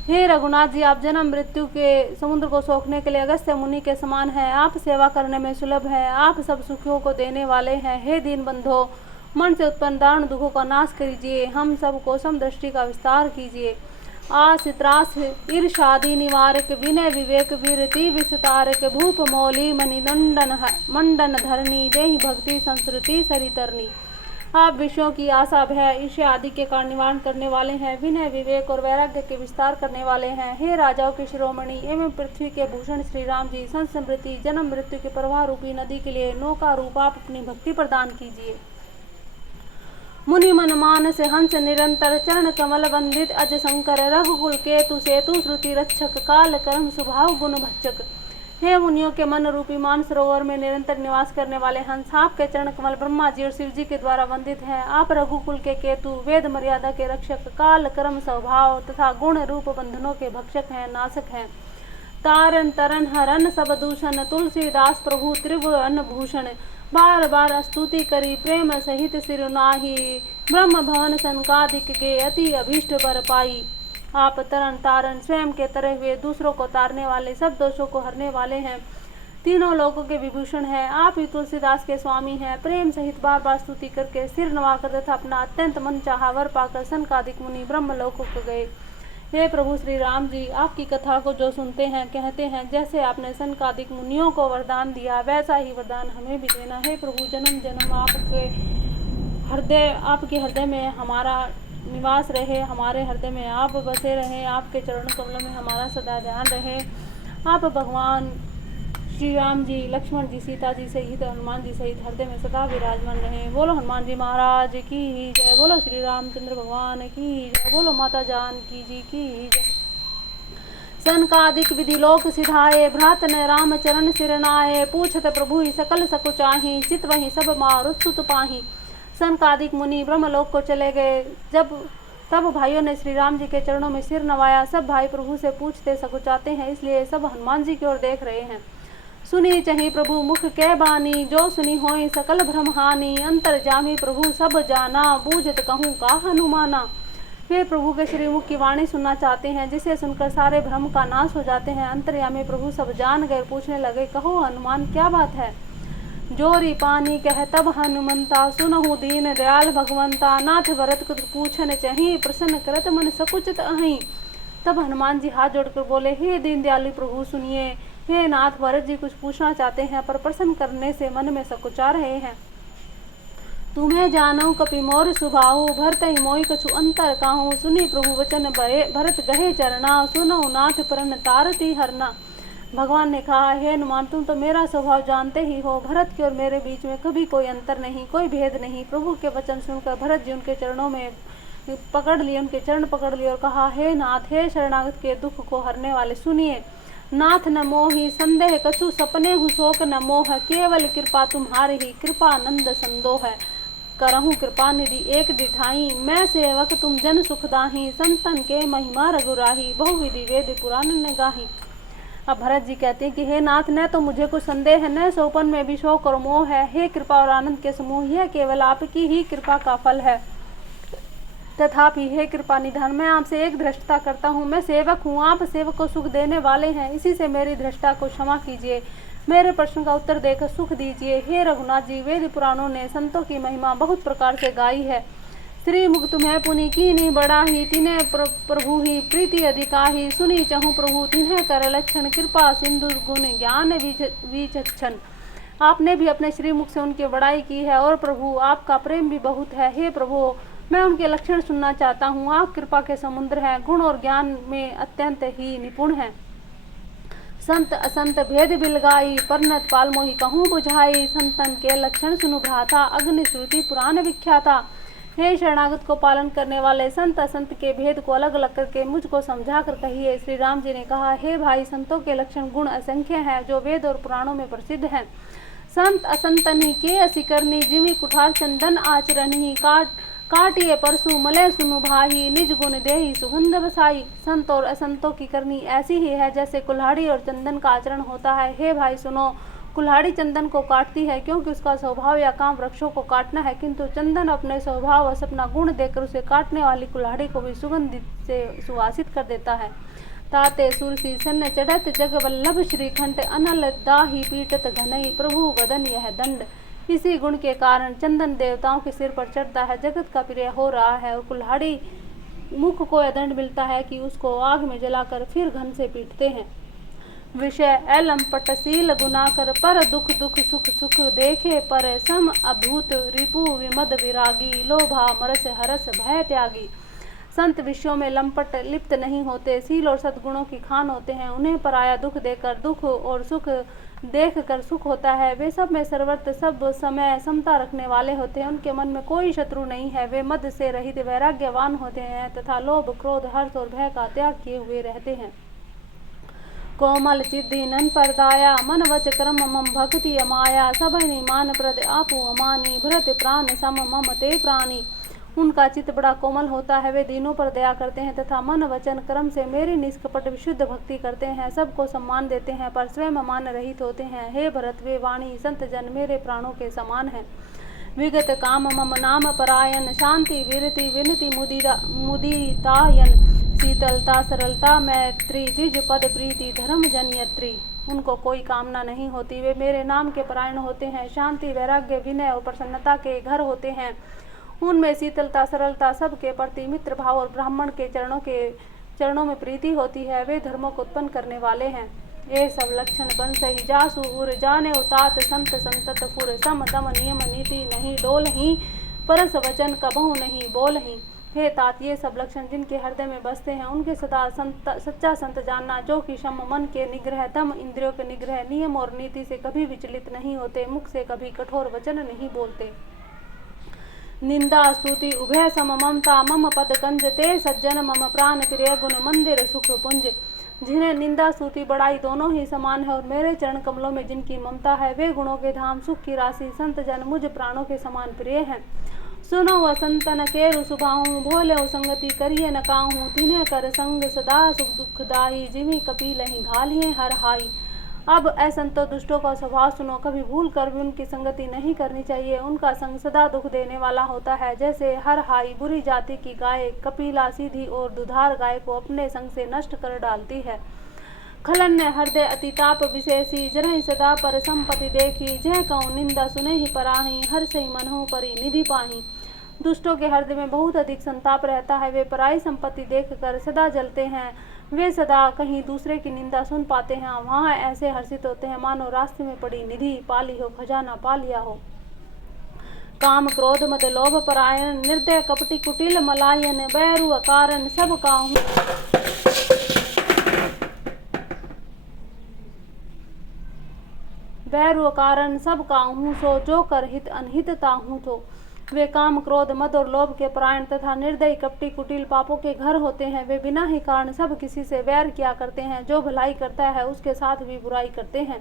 हे रघुनाथ जी, आप जन्म मृत्यु के समुद्र को सोखने के लिए अगस्त्य मुनि के समान हैं। आप सेवा करने में सुलभ हैं, आप सब सुखियों को देने वाले हैं। हे दीन बंधो, मन से उत्पन्न दारुण दुखों का नाश कीजिए, हम सबको समदृष्टि का विस्तार कीजिए। आस त्रास ईर्षादि निवारक, विनय विवेक वीरति विस्तारक। भूप मौली मणि मंडन धरणी, देहि भक्ति संस्कृति सरितरणी। आप विषयों की आशा भय ईर्ष्या आदि के कारण निवारण करने वाले हैं, विनय विवेक और वैराग्य के विस्तार करने वाले हैं। हे राजाओं के शिरोमणि एवं पृथ्वी के भूषण श्री राम जी, संस्मृति जन्म मृत्यु के प्रवाह रूपी नदी के लिए नौका रूप आप अपनी भक्ति प्रदान कीजिए। मुनि मन मानस हंस निरंतर, चरण कमल वंदित अज शंकर। रघुकुल केतु सेतु श्रुति रक्षक, काल कर्म स्वभाव गुण भक्षक। हे मुनियों के मन रूपी मान सरोवर में निरंतर निवास करने वाले हंस, आपके चरण कमल ब्रह्मा जी और शिव जी के द्वारा वंदित हैं। आप रघुकुल के केतु, वेद मर्यादा के रक्षक, काल कर्म स्वभाव तथा गुण रूप बंधनों के भक्षक हैं, नाशक हैं। तारन तरन हरन सब दूषण, तुलसीदास प्रभु त्रिभुवन भूषण। बार बार स्तुति करी प्रेम सहित सिरुनाही, ब्रह्म भवन सनकादिक के अति अभीष्ट बर पाई। आप तरन तारन स्वयं के तरे हुए, दूसरों को तारने वाले, सब दोषों को हरने वाले हैं, तीनों लोगों के विभूषण हैं। आप ही तुलसीदास के स्वामी हैं। प्रेम सहित बार बार स्तुति करके सिर नवाकर तथा अपना अत्यंत मन चाहा वर पाकर सनकादिक मुनि ब्रह्म लोकों को गए। हे प्रभु श्री राम जी, आपकी कथा को जो सुनते हैं कहते हैं, जैसे आपने सनकादिक मुनियों को वरदान दिया वैसा ही वरदान हमें भी देना। हे प्रभु, जन्म जन्म आपके हृदय में हमारा निवास रहे, हमारे हृदय में आप बसे रहें, आपके चरण कमलों में हमारा सदा ध्यान रहे। आप भगवान श्री राम जी, लक्ष्मण जी, सीता जी सहित हनुमान जी सहित हृदय में सदा विराजमान रहें। बोलो हनुमान जी महाराज की जय, बोलो श्री रामचंद्र भगवान की जय, बोलो माता जानकी जी की जय। सनकादिक विधि लोक सिधाए, भ्रात ने राम चरण सिरनाए। पूछत प्रभु ही सकल सकुचाही, चित वही सब मारुत सुत पाही। सनकादिक मुनि ब्रह्मलोक को चले गए। तब भाइयों ने श्री राम जी के चरणों में सिर नवाया। सब भाई प्रभु से पूछते सकुचाते हैं, इसलिए सब हनुमान जी की ओर देख रहे हैं। सुनी चही प्रभु मुख कै बानी, जो सुनी होई सकल भ्रम हानि। अंतर जामी प्रभु सब जाना, बूझत कहूँ का हनुमाना। वे प्रभु के श्रीमुख की वाणी सुनना चाहते हैं, जिसे सुनकर सारे भ्रम का नाश हो जाते हैं। अंतर्यामी प्रभु सब जान गए, पूछने लगे, कहो हनुमान क्या बात है। जोरी पानी कह तब हनुमंता, सुनहु दीन दयाल भगवंता। नाथ भरत कुछ पूछन चही, प्रसन्न करत मन सकुचित अहि। तब हनुमान जी हाथ जोड़कर बोले, हे दीन दयालु प्रभु सुनिए। हे नाथ, भरत जी कुछ पूछना चाहते हैं पर प्रसन्न करने से मन में सकुचा रहे हैं। तुम्हें जानऊ कपि मोर सुभाऊ, भरतहि मोहि कछु अंतर काहू। सुनी प्रभु वचन भरत गहे चरना, सुनऊ नाथ परन तारती हरना। भगवान ने कहा, हे हनुमान, तुम तो मेरा स्वभाव जानते ही हो। भरत के और मेरे बीच में कभी कोई अंतर नहीं, कोई भेद नहीं। प्रभु के वचन सुनकर भरत जी उनके चरणों में पकड़ लिए, उनके चरण पकड़ लिए और कहा, हे नाथ, हे शरणागत के दुख को हरने वाले, सुनिए। नाथ न मोहि संदेह कछु, सपने हु शोक न मोह। केवल कृपा तुम्हारी ही, कृपा नंद संदोह है। करहूँ कृपा निधि एक डिठाई, मैं सेवक तुम जन सुखदाही। संतन के महिमा रघुराही, बहुविधि वेद पुराण न गाही। अब भरत जी कहते हैं कि हे नाथ, न तो मुझे कुछ संदेह है, न सोपन में भी शोक और मोह है। हे कृपा और आनंद के समूह, यह केवल आपकी ही कृपा का फल है। तथापि हे कृपा निधान, मैं आपसे एक धृष्टता करता हूँ। मैं सेवक हूँ, आप सेवक को सुख देने वाले हैं, इसी से मेरी धृष्टता को क्षमा कीजिए। मेरे प्रश्न का उत्तर देकर सुख दीजिए। हे रघुनाथ जी, वेद पुराणों ने संतों की महिमा बहुत प्रकार से गाई है। श्री मुख तुम्हें पुनि कीन्ही बढ़ाही, तिन्हें प्रभु ही प्रीति अधिकाही। सुनी चहु प्रभु तिन्हें कर लक्षण, कृपा सिंधु गुण ज्ञान विचक्षण। आपने भी अपने श्रीमुख से उनकी बड़ाई की है और प्रभु आपका प्रेम भी बहुत है। हे प्रभु, मैं उनके लक्षण सुनना चाहता हूँ। आप कृपा के समुद्र हैं, गुण और ज्ञान में अत्यंत ही निपुण हैं। संत असंत भेद बिलगाई, परनत पाल मोहि कहूँ बुझाई। संतन के लक्षण सुनु भ्राता, अग्नि श्रुति पुराण विख्याता। हे शरणागत को पालन करने वाले, संत असंत के भेद को अलग अलग करके मुझको समझा कर कहिए। श्री राम जी ने कहा, हे भाई, संतों के लक्षण गुण असंख्य हैं, जो वेद और पुराणों में प्रसिद्ध हैं। संत असंतनि के असी करनी, जिमि कुठार चंदन आचरणी। काटिए परसु मलय सुनु भाई, निज गुण देहि सुगंध बसाई। संत और असंतों की करनी ऐसी ही है जैसे कुल्हाड़ी और चंदन का आचरण होता है। हे भाई सुनो, कुल्हाड़ी चंदन को काटती है क्योंकि उसका स्वभाव या काम वृक्षों को काटना है, किंतु चंदन अपने स्वभाव और अपना गुण देकर उसे काटने वाली कुल्हाड़ी को भी सुगंधित से सुवासित कर देता है। ताते सुरसी सन्न चढ़त जग वल्लभ श्रीखंड, अनल दाही पीटत घनई, प्रभु वदन यह दंड। इसी गुण के कारण चंदन देवताओं के सिर पर चढ़ता है, जगत का प्रिय हो रहा है, और कुल्हाड़ी मुख को यह दंड मिलता है कि उसको आग में जलाकर फिर घन से पीटते हैं। विषय अलंपटशील गुना कर, पर दुख दुख सुख सुख देखे पर। सम अभूत रिपु विमद विरागी, लोभा मरस हरस भय त्यागी। संत विषयों में लंपट लिप्त नहीं होते, शील और सद्गुणों की खान होते हैं। उन्हें पराया दुख देकर दुख और सुख देख कर सुख होता है। वे सब में सर्वत्र सब समय समता रखने वाले होते हैं। उनके मन में कोई शत्रु नहीं है। वे मद से रहित वैराग्यवान होते हैं तथा लोभ क्रोध हर्ष और भय का त्याग किए हुए रहते हैं। कोमल चिद्धि नन परदाया, मन वच क्रम मम भक्ति अमाया। सब मान प्रद आपु अमानी, भरत प्राण सम मम ते प्राणी। उनका चित्त बड़ा कोमल होता है, वे दीनों पर दया करते हैं तथा मन वचन कर्म से मेरी निष्कपट विशुद्ध भक्ति करते हैं। सबको सम्मान देते हैं पर स्वयं मान रहित होते हैं। हे भरत, वे वाणी संत जन मेरे प्राणों के समान हैं। विगत काम मम नाम परायण, शांति विरति विनति मुदितायन। शीतलता सरलता मैत्री, द्विज पद प्रीति धर्म जनयत्री। उनको कोई कामना नहीं होती, वे मेरे नाम के परायण होते हैं। शांति वैराग्य विनय और प्रसन्नता के घर होते हैं। उनमें शीतलता सरलता, सबके प्रति मित्र भाव और ब्राह्मण के चरणों में प्रीति होती है। वे धर्मों को उत्पन्न करने वाले हैं। ये सब लक्षण बन सही जासु उर, जाने उतात संत संतत फुर। सम दम नियम नीति नहीं डोल ही, परस वचन कबहु नहीं बोल ही। हे तात, ये सब लक्षण जिनके हृदय में बसते हैं उनके सदा सच्चा संत जानना, जो कि शम मन के निग्रह, दम इंद्रियों के निग्रह, नियम और नीति से कभी विचलित नहीं होते, मुख से कभी कठोर वचन नहीं बोलते। निंदा स्तुति उभय सम ममता, मम पद कंजते सज्जन मम प्राण प्रिय गुण मंदिर सुख पुंज। जिन्हें निंदा स्तुति बड़ाई दोनों ही समान है और मेरे चरण कमलों में जिनकी ममता है, वे गुणों के धाम सुख की राशि संत जन मुझ प्राणों के समान प्रिय हैं। सुनो असंतन के सुभाऊँ, भोले संगति करिए न काहूँ। तिन्हें कर संग सदा सुख दुखदाई, जिमी कपिल ही घालिए हर हाई। अब असंतो दुष्टों का स्वभाव सुनो, कभी भूल कर भी उनकी संगति नहीं करनी चाहिए। उनका संग सदा दुख देने वाला होता है। जैसे हर हाई बुरी जाति की गाय, कपिला सीधी और दुधार गाय को अपने संग से नष्ट कर डालती है। खलन्य हृदय अतिताप विशेषी, जरहि सदा पर संपत्ति देखी, जह कहूँ निंदा सुने ही पराही, हर सही मनहु परी निधि पाही। दुष्टों के हृदय में बहुत अधिक संताप रहता है, वे पराई संपत्ति देखकर सदा जलते हैं, वे सदा कहीं दूसरे की निंदा सुन पाते हैं, वहाँ ऐसे हर्षित होते हैं मानो रास्ते में पड़ी निधि पाली हो, खजाना पा लिया हो। काम क्रोध मद लोभ परायण, निर्दय कपटी कुटिल मलायन, बैरु अकारण सब काहू बैरु कारण सब काहू सो, जो कर हित अनहित ताहू तो। वे काम क्रोध मद और लोभ के परायण तथा निर्दयी कपटी कुटिल पापों के घर होते हैं, वे बिना ही कारण सब किसी से वैर किया करते हैं, जो भलाई करता है उसके साथ भी बुराई करते हैं।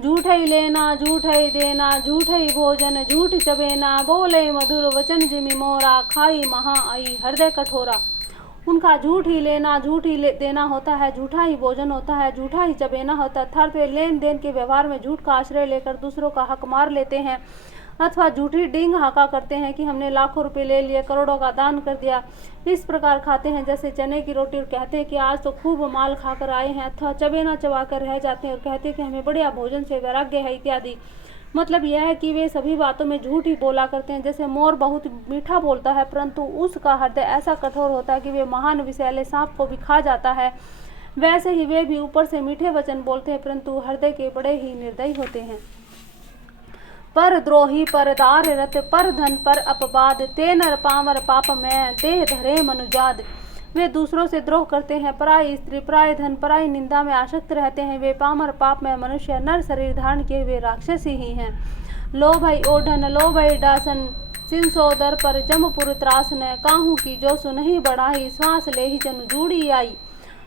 झूठ ही लेना झूठ ही देना, झूठ ही भोजन झूठ चबेना, बोले मधुर वचन जिमि मोरा, खाई महा आई हृदय कठोरा। उनका झूठ ही लेना झूठ ही देना होता है, झूठा ही भोजन होता है, झूठा ही चबेना होता है, अर्थात वे लेन देन के व्यवहार में झूठ का आश्रय लेकर दूसरों का हक मार लेते हैं, अथवा झूठी डींग हाका करते हैं कि हमने लाखों रुपए ले लिए, करोड़ों का दान कर दिया। इस प्रकार खाते हैं जैसे चने की रोटी और कहते हैं कि आज तो खूब माल खाकर आए हैं, अथवा चबेना चबा कर रह जाते हैं और कहते हैं कि हमें बढ़िया भोजन से वैराग्य है इत्यादि। मतलब यह है कि वे सभी बातों में झूठ ही बोला करते हैं। जैसे मोर बहुत मीठा बोलता है परंतु उसका हृदय ऐसा कठोर होता है कि वे महान विषैले सांप को भी खा जाता है, वैसे ही वे भी ऊपर से मीठे वचन बोलते हैं परंतु हृदय के बड़े ही निर्दयी होते हैं। पर द्रोही पर दार रत, पर धन पर अपवाद, ते नर पामर पाप में देह धरे मनुजाद। वे दूसरों से द्रोह करते हैं, पराई स्त्री पराई धन पराई निंदा में आसक्त रहते हैं, वे पामर पाप में मनुष्य, नर शरीर धारण किए वे राक्षसी ही हैं। लोभई ओढ़न लोभई डासन, सिंसोदर पर जमपुर त्रासन, काहू की जो सुनहि बढ़ाई, श्वास ले ही जनु जूड़ी आई।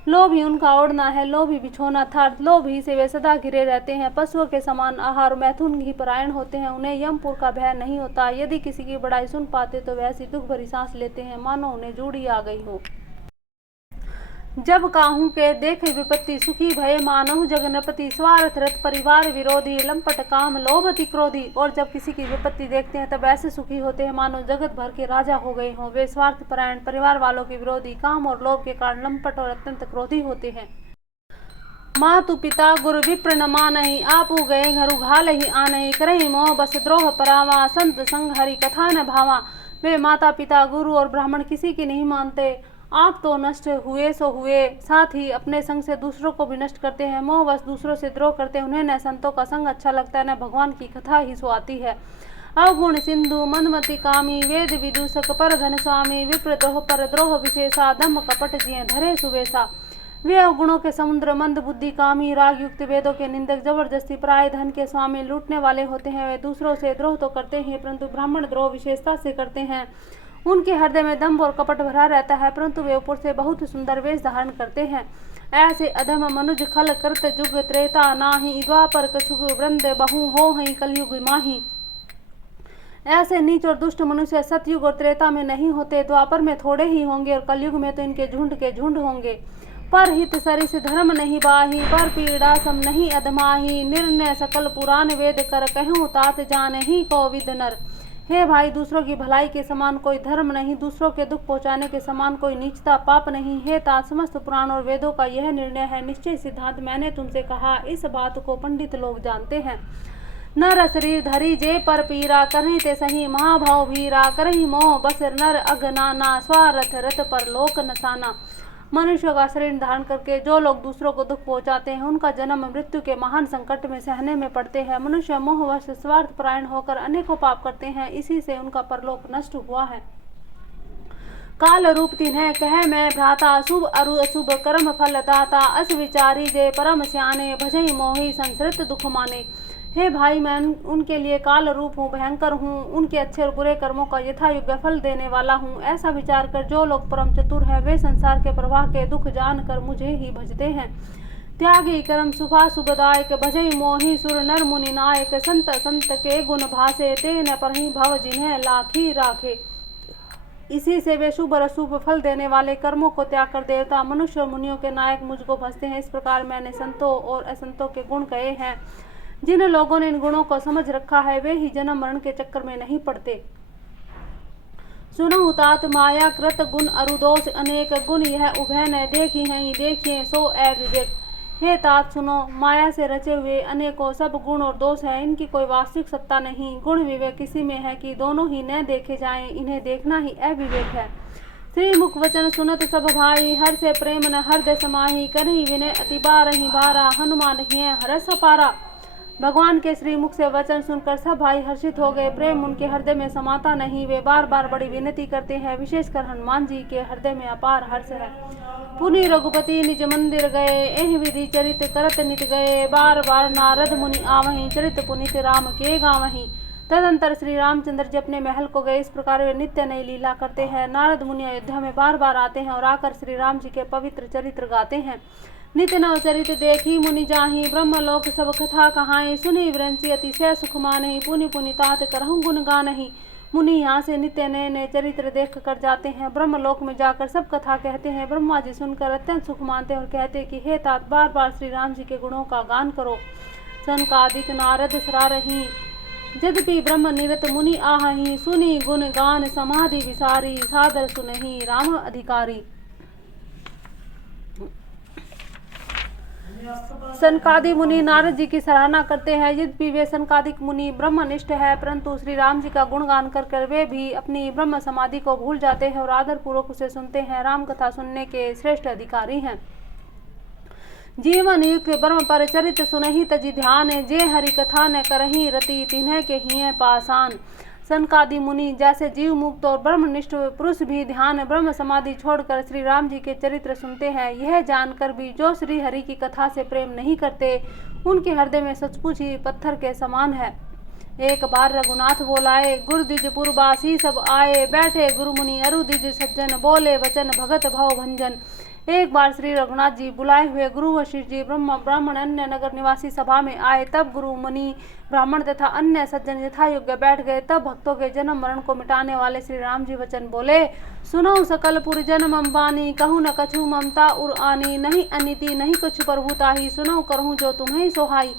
लोभ ही उनका ओढ़ना है, लोभ ही बिछोना था, लोभ ही से वे सदा घिरे रहते हैं, पशुओं के समान आहार मैथुन ही परायण होते हैं, उन्हें यमपुर का भय नहीं होता। यदि किसी की बड़ाई सुन पाते तो वैसी दुख भरी सांस लेते हैं मानो उन्हें जूड़ी आ गई हो। जब काहू के देखे विपत्ति, सुखी भय मानहु जगनपति, स्वार्थ रत परिवार विरोधी, लंपट काम लोभति क्रोधी। और जब किसी की विपत्ति देखते हैं तब ऐसे सुखी होते हैं मानो जगत भर के राजा हो गए हों। वे स्वार्थ परायण, परिवार वालों के विरोधी, काम और लोभ के कारण लंपट और अत्यंत क्रोधी होते हैं। मातु पिता गुरु विप्र न मानहि, आपू गए घर घाल ही आनहि, करहि मोह बस द्रोह परावा, संत संग हरि कथा न भावा। वे माता पिता गुरु और ब्राह्मण किसी की नहीं मानते, आप तो नष्ट हुए सो हुए, साथ ही अपने संग से दूसरों को भी नष्ट करते हैं। मोहवश दूसरों से द्रोह करते हैं, उन्हें न संतों का संग अच्छा लगता है न भगवान की कथा ही सो आती है। अवगुण सिंधु मंदमति कामी, वेद विदूषक पर धन स्वामी, विप्र द्रोह पर द्रोह विशेषा, दम कपट जिये धरे सुवेशा। वे अवगुणों के समुद्र, मंद बुद्धि, कामी, राग युक्त, वेदों के निंदक, जबरदस्ती पराय धन के स्वामी, लूटने वाले होते हैं। वे दूसरों से द्रोह तो करते हैं परंतु ब्राह्मण द्रोह विशेषता से करते हैं। उनके हृदय में दम्भ और कपट भरा रहता है परंतु वे ऊपर से बहुत सुंदर वेश धारण करते हैं। ऐसे अधम मनुज खल कृत जुग, त्रेता नाही, द्वापर कछुग वृंद बहु हो हई कलयुग माही। ऐसे नीच और दुष्ट मनुष्य सतयुग और त्रेता में नहीं होते, द्वापर में थोड़े ही होंगे और कलयुग में तो इनके झुंड के झुंड होंगे। पर हित सरिस धर्म नहीं बाही, पर पीड़ा सम नहीं अधमाही, निर्णय सकल पुराण वेद कर, कहूँ तात जान ही को विद नर। हे भाई, दूसरों की भलाई के समान कोई धर्म नहीं, दूसरों के दुख पहुँचाने के समान कोई नीचता पाप नहीं। हे तात, समस्त पुराण और वेदों का यह निर्णय है, निश्चय सिद्धांत मैंने तुमसे कहा, इस बात को पंडित लोग जानते हैं। नर शरीर धरी जे पर पीरा, करही ते सही महाभाव भीरा, करही मोह बस नर अगनाना, स्वार्थ रथ पर लोक नसाना। मनुष्य का शरीर धारण करके जो लोग दूसरों को दुख पहुंचाते हैं उनका जन्म मृत्यु के महान संकट में सहने में पड़ते हैं। मनुष्य मोहवश स्वार्थ परायण होकर अनेकों पाप करते हैं, इसी से उनका परलोक नष्ट हुआ है। काल रूप तिन्ह कह मैं भ्राता, शुभ अरु अशुभ कर्म फल दाता, अस विचारी जे परम स्याने, भजई मोहि संसृत दुख माने। हे भाई, मैं उनके लिए काल रूप हूँ, भयंकर हूँ, उनके अच्छे और बुरे कर्मों का यथायोग्य फल देने वाला हूँ। ऐसा विचार कर जो लोग परम चतुर हैं वे संसार के प्रवाह के दुख जानकर मुझे ही भजते हैं। त्यागी कर्म शुभा शुभदायक, भजई मोहि सुर नर मुनि नायक, संत संत के गुण भासे, ते न परहि भव जिन्हें लाखी राखे। इसी से वे शुभ और अशुभ फल देने वाले कर्मों को त्याग कर देवता, मनुष्य और मुनियों के नायक मुझको भजते हैं। इस प्रकार मैंने संतों और असंतों के गुण कहे हैं। जिन लोगों ने इन गुणों को समझ रखा है वे ही जन्म मरण के चक्कर में नहीं पड़ते। सुनो तात माया कृत गुण अरुदोष अनेक, गुण यह उभय न देखी हैं, देखिए सो ए विवेक। हे तात सुनो, माया से रचे हुए अनेकों सब गुण और दोष है, इनकी कोई वास्तविक सत्ता नहीं। गुण विवेक किसी में है कि दोनों ही न देखे जाएं, इन्हें देखना ही अविवेक है। श्री मुख वचन सुनत सब भाई, हर से प्रेम न हृदय समाही, करही विनय अति बारही बारा, हनुमान हिय हरस अपारा। भगवान के श्री मुख से वचन सुनकर सब भाई हर्षित हो गए। प्रेम उनके हृदय में समाता नहीं, वे बार बार बड़ी विनती करते हैं। विशेषकर हनुमान जी के हृदय में अपार हर्ष है। पुनि रघुपति निज मंदिर गए, एह विधि चरित करत नित गए, बार बार नारद मुनि आवहीं, चरित पुनित राम के गावहीं। तदंतर श्री रामचंद्र जी अपने महल को गए। इस प्रकार वे नित्य नई लीला करते हैं। नारद मुनि अयोध्या में बार बार आते हैं और आकर श्री राम जी के पवित्र चरित्र गाते हैं। नित्य नव चरित देखी मुनि जाहि, ब्रह्मलोक सब कथा कहाई, सुनि विरंची अतिशय सुख मानहि, पुनि पुनि तात करहु गुण गानहि। मुनि यहाँ से नित्य नए नए चरित्र देख कर जाते हैं। ब्रह्मलोक में जाकर सब कथा कहते हैं। ब्रह्मा जी सुनकर अत्यंत सुख मानते हैं और कहते हैं कि हे तात, बार बार श्री राम जी के गुणों का गान करो। सनकादिक नारद सरारही, यद्यपि ब्रह्म निरत मुनि आहहि, सुनि गुण गान समाधि विसारी, सादर सुनहि राम अधिकारी। सनकादि मुनि नारद जी की सराहना करते हैं। यद्यपि वे सनकादिक मुनि ब्रह्मनिष्ठ है, परंतु श्री राम जी का गुणगान कर वे भी अपनी ब्रह्म समाधि को भूल जाते हैं और आदर पूर्वक उसे सुनते हैं। राम कथा सुनने के श्रेष्ठ अधिकारी हैं। जीवन युक्त ब्रह्म पर चरित सुनहि तजि ध्यान, जे हरि कथा न करहि रति, तिन्ह के हिय पासान। सनकादि मुनि जैसे जीव मुक्त और ब्रह्मनिष्ठ पुरुष भी ध्यान ब्रह्म समाधि छोड़कर श्री राम जी के चरित्र सुनते हैं। यह जानकर भी जो श्री हरि की कथा से प्रेम नहीं करते, उनके हृदय में सचमुच ही पत्थर के समान है। एक बार रघुनाथ बोलाए, गुरु द्विज पुरबासी सब आए, बैठे गुरु मुनि अरु द्विज सज्जन, बोले वचन भगत भव भंजन। एक बार श्री रघुनाथ जी बुलाए हुए गुरु वशिष्ठ जी ब्राह्मण अन्य नगर निवासी सभा में आए। तब गुरु मुनि ब्राह्मण तथा अन्य सज्जन यथा योग्य बैठ गए। तब भक्तों के जन्म मरण को मिटाने वाले श्री राम जी वचन बोले, सुनो सकल पुर जन्म अम्बानी, कहूँ न कछु ममता उर आनी, नहीं अनिति नहीं कुछ प्रभुताही, सुनो करहूँ जो तुम्हें सोहाई।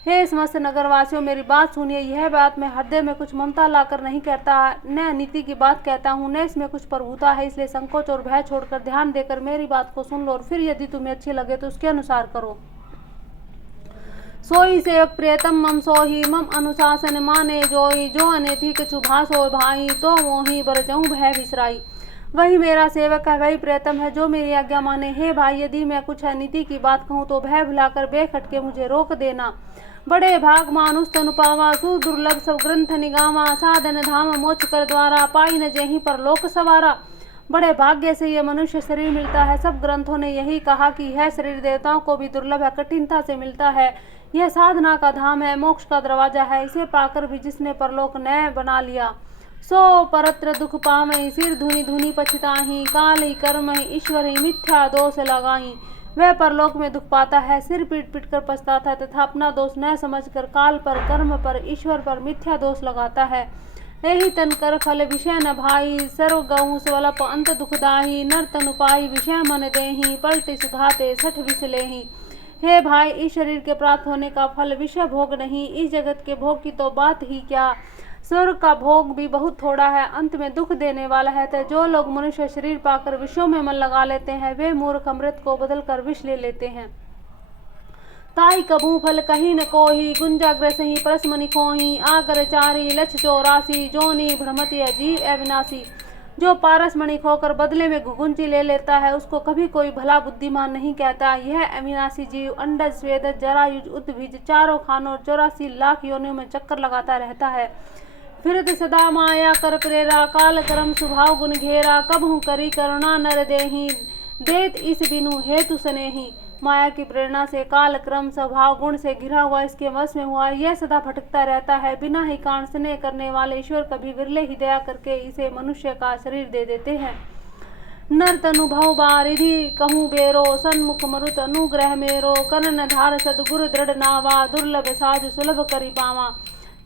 हे समस्त नगरवासियों, मेरी बात सुनिए। यह बात मैं हृदय में कुछ ममता लाकर नहीं कहता, न नीति की बात कहता हूँ, न इसमें कुछ प्रभुता है। इसलिए संकोच और भय छोड़कर ध्यान देकर मेरी बात को सुन लो और फिर यदि तुम्हें अच्छी लगे तो उसके अनुसार करो। सोई सेवक प्रियतम मम सोही, मम अनुशासन माने जोई, जो अनेति कछु भासो भाई, तो मोही बर जाऊं भय विसराई। वही मेरा सेवक है, वही प्रियतम है जो मेरी आज्ञा माने। हे भाई, यदि मैं कुछ अनीति की बात कहूँ तो भय भुलाकर बेखटके मुझे रोक देना। बड़े भाग मानुष तनु पावा, सुदुर्लभ सब ग्रंथ निगावा, साधन धाम मोक्ष कर द्वारा, पाई न जेहि पर लोक सवारा। बड़े भाग्य से यह मनुष्य शरीर मिलता है। सब ग्रंथों ने यही कहा कि यह शरीर देवताओं को भी दुर्लभ है, कठिनता से मिलता है। यह साधना का धाम है, मोक्ष का दरवाजा है। इसे पाकर भी जिसने परलोक न बना लिया, सो परत्र दुख पावई, सिर धुनि धुनि पछताही, काल ही कर्म ही ईश्वर ही मिथ्या दोष लगाई। वह परलोक में दुख पाता है, सिर पीट पीट कर पछताता है तथा अपना दोष न समझकर काल पर, कर्म पर, ईश्वर पर मिथ्या दोष लगाता है। यही तन कर फल विषय न भाई, सर्व गहु स्वल्प अंत दुखदाही, नर तनु पाई विषय मन देही, पलटि सुधाते सठ विष लेही। हे भाई, इस शरीर के प्राप्त होने का फल विषय भोग नहीं, इस जगत के भोग की तो बात ही क्या, स्वर्ग का भोग भी बहुत थोड़ा है, अंत में दुख देने वाला है। तो जो लोग मनुष्य शरीर पाकर विषयों में मन लगा लेते हैं, वे मूर्ख अमृत को बदलकर विष ले लेते हैं। ताई कभू फल कहीं न कोही, गुंजाग्रस ही परसमनि खोही, आकर चारी लक्ष 84, जोनी भ्रमति अजीव अविनाशी। जो पारसमणि खोकर बदले में घुघुंची ले लेता है, उसको कभी कोई भला बुद्धिमान नहीं कहता। यह अविनाशी जीव अंडज स्वेदज जरायुज उद्भिज चारों खानों 84 लाख योनियों में चक्कर लगाता रहता है। फिरत सदा माया कर प्रेरा, काल कर्म स्वभाव गुण घेरा, कबहू करी करुणा नर देही, देत इस बिनु हेतु स्नेही। माया की प्रेरणा से, काल क्रम स्वभाव गुण से घिरा हुआ इसके वश में हुआ, यह सदा भटकता रहता है। बिना ही कारण स्नेह करने वाले ईश्वर कभी विरले ही दया करके इसे मनुष्य का शरीर दे देते हैं। नर तनु भव बारिधि कहूँ बेरो, सन्मुख मरुत अनुग्रह मेरो, कनन धार सदगुरु दृढ़ नावा, दुर्लभ साज सुलभ करी पावा।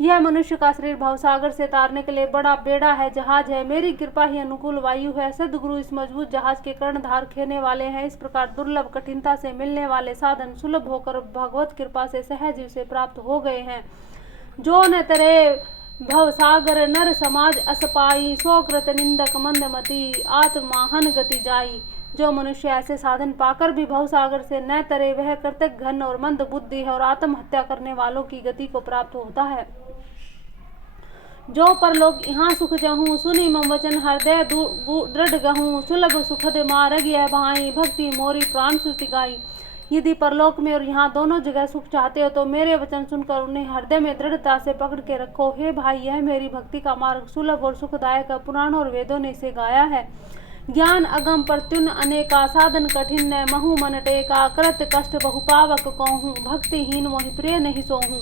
यह मनुष्य का शरीर भवसागर से तारने के लिए बड़ा बेड़ा है, जहाज है। मेरी कृपा ही अनुकूल वायु है। सदगुरु इस मजबूत जहाज के कर्णधार खेने वाले हैं। इस प्रकार दुर्लभ कठिनता से मिलने वाले साधन सुलभ होकर भगवत कृपा से सहज उसे प्राप्त हो गए हैं। जो न तरे भवसागर नर समाज असपाई, सोकृत निंदक मंदमती, आत्माहन गति जाई। जो मनुष्य ऐसे साधन पाकर भी भवसागर से न तरे वह कृतज्ञ, घन और मंद बुद्धि है और आत्महत्या करने वालों की गति को प्राप्त होता है। जो परलोक यहाँ सुख जहूँ, सुनी मम वचन हृदय दृढ़ गहूँ, सुलभ सुखद मार्ग यह भाई, भक्ति मोरी प्राण श्रुति गाई। यदि परलोक में और यहाँ दोनों जगह सुख चाहते हो तो मेरे वचन सुनकर उन्हें हृदय में दृढ़ता से पकड़ के रखो। हे भाई, यह मेरी भक्ति का मार्ग सुलभ और सुखदायक है। पुराणों और वेदों ने इसे गाया है। ज्ञान अगम प्रत्युन अनेका, साधन कठिन न महु मन टेका, कृत कष्ट बहु पावक कहूँ, भक्तिहीन मोहि प्रिय नहीं सोहूँ।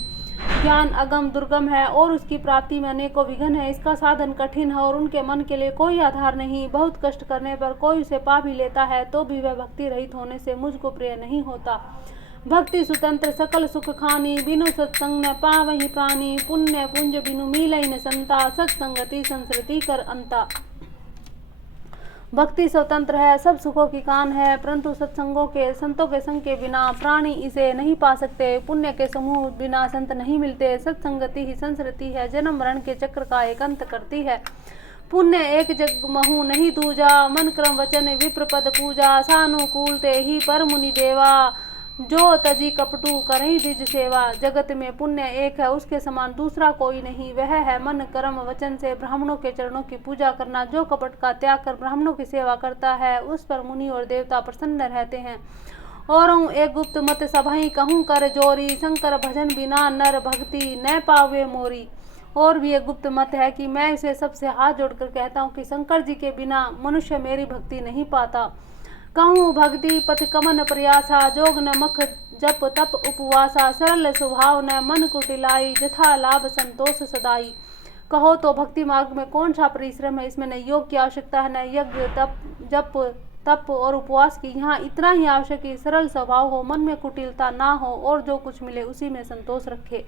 ज्ञान अगम दुर्गम है और उसकी प्राप्ति में अनेकों विघ्न है। इसका साधन कठिन है और उनके मन के लिए कोई आधार नहीं। बहुत कष्ट करने पर कोई उसे पा भी लेता है तो भी वह भक्ति रहित होने से मुझको प्रिय नहीं होता। भक्ति स्वतंत्र सकल सुख खानी, बिनु सत्संग न पावहि प्राणी, पुण्य पुंज बिनु मिलई न संता, सत्संगति संस्कृति कर अंता। भक्ति स्वतंत्र है, सब सुखों की कान है, परंतु सत्संगों के संतों के संग के बिना प्राणी इसे नहीं पा सकते। पुण्य के समूह बिना संत नहीं मिलते। सत्संगति ही संस्कृति है, जन्म मरण के चक्र का एक अंत करती है। पुण्य एक जग महु नहीं दूजा, मन क्रम वचन विप्र पद पूजा, सानुकूल ते ही पर मुनि देवा, जो तजी कपटू करही द्विज सेवा। जगत में पुण्य एक है, उसके समान दूसरा कोई नहीं। वह है मन कर्म वचन से ब्राह्मणों के चरणों की पूजा करना। जो कपट का त्याग कर ब्राह्मणों की सेवा करता है उस पर मुनि और देवता प्रसन्न रहते हैं। और एक गुप्त मत सभाई कहूँ कर जोरी, शंकर भजन बिना नर भक्ति न पावे मोरी। और भी एक गुप्त मत है कि मैं इसे सबसे हाथ जोड़कर कहता हूँ कि शंकर जी के बिना मनुष्य मेरी भक्ति नहीं पाता। कहूँ भक्ति पथ कमन प्रयासा, जोग न मख जप तप उपवासा, सरल स्वभाव न मन कुटिलाई, जथा लाभ संतोष सदाई। कहो तो भक्ति मार्ग में कौन सा परिश्रम है। इसमें न योग की आवश्यकता है, न यज्ञ जप तप और उपवास की। यहाँ इतना ही आवश्यक कि सरल स्वभाव हो, मन में कुटिलता ना हो और जो कुछ मिले उसी में संतोष रखे।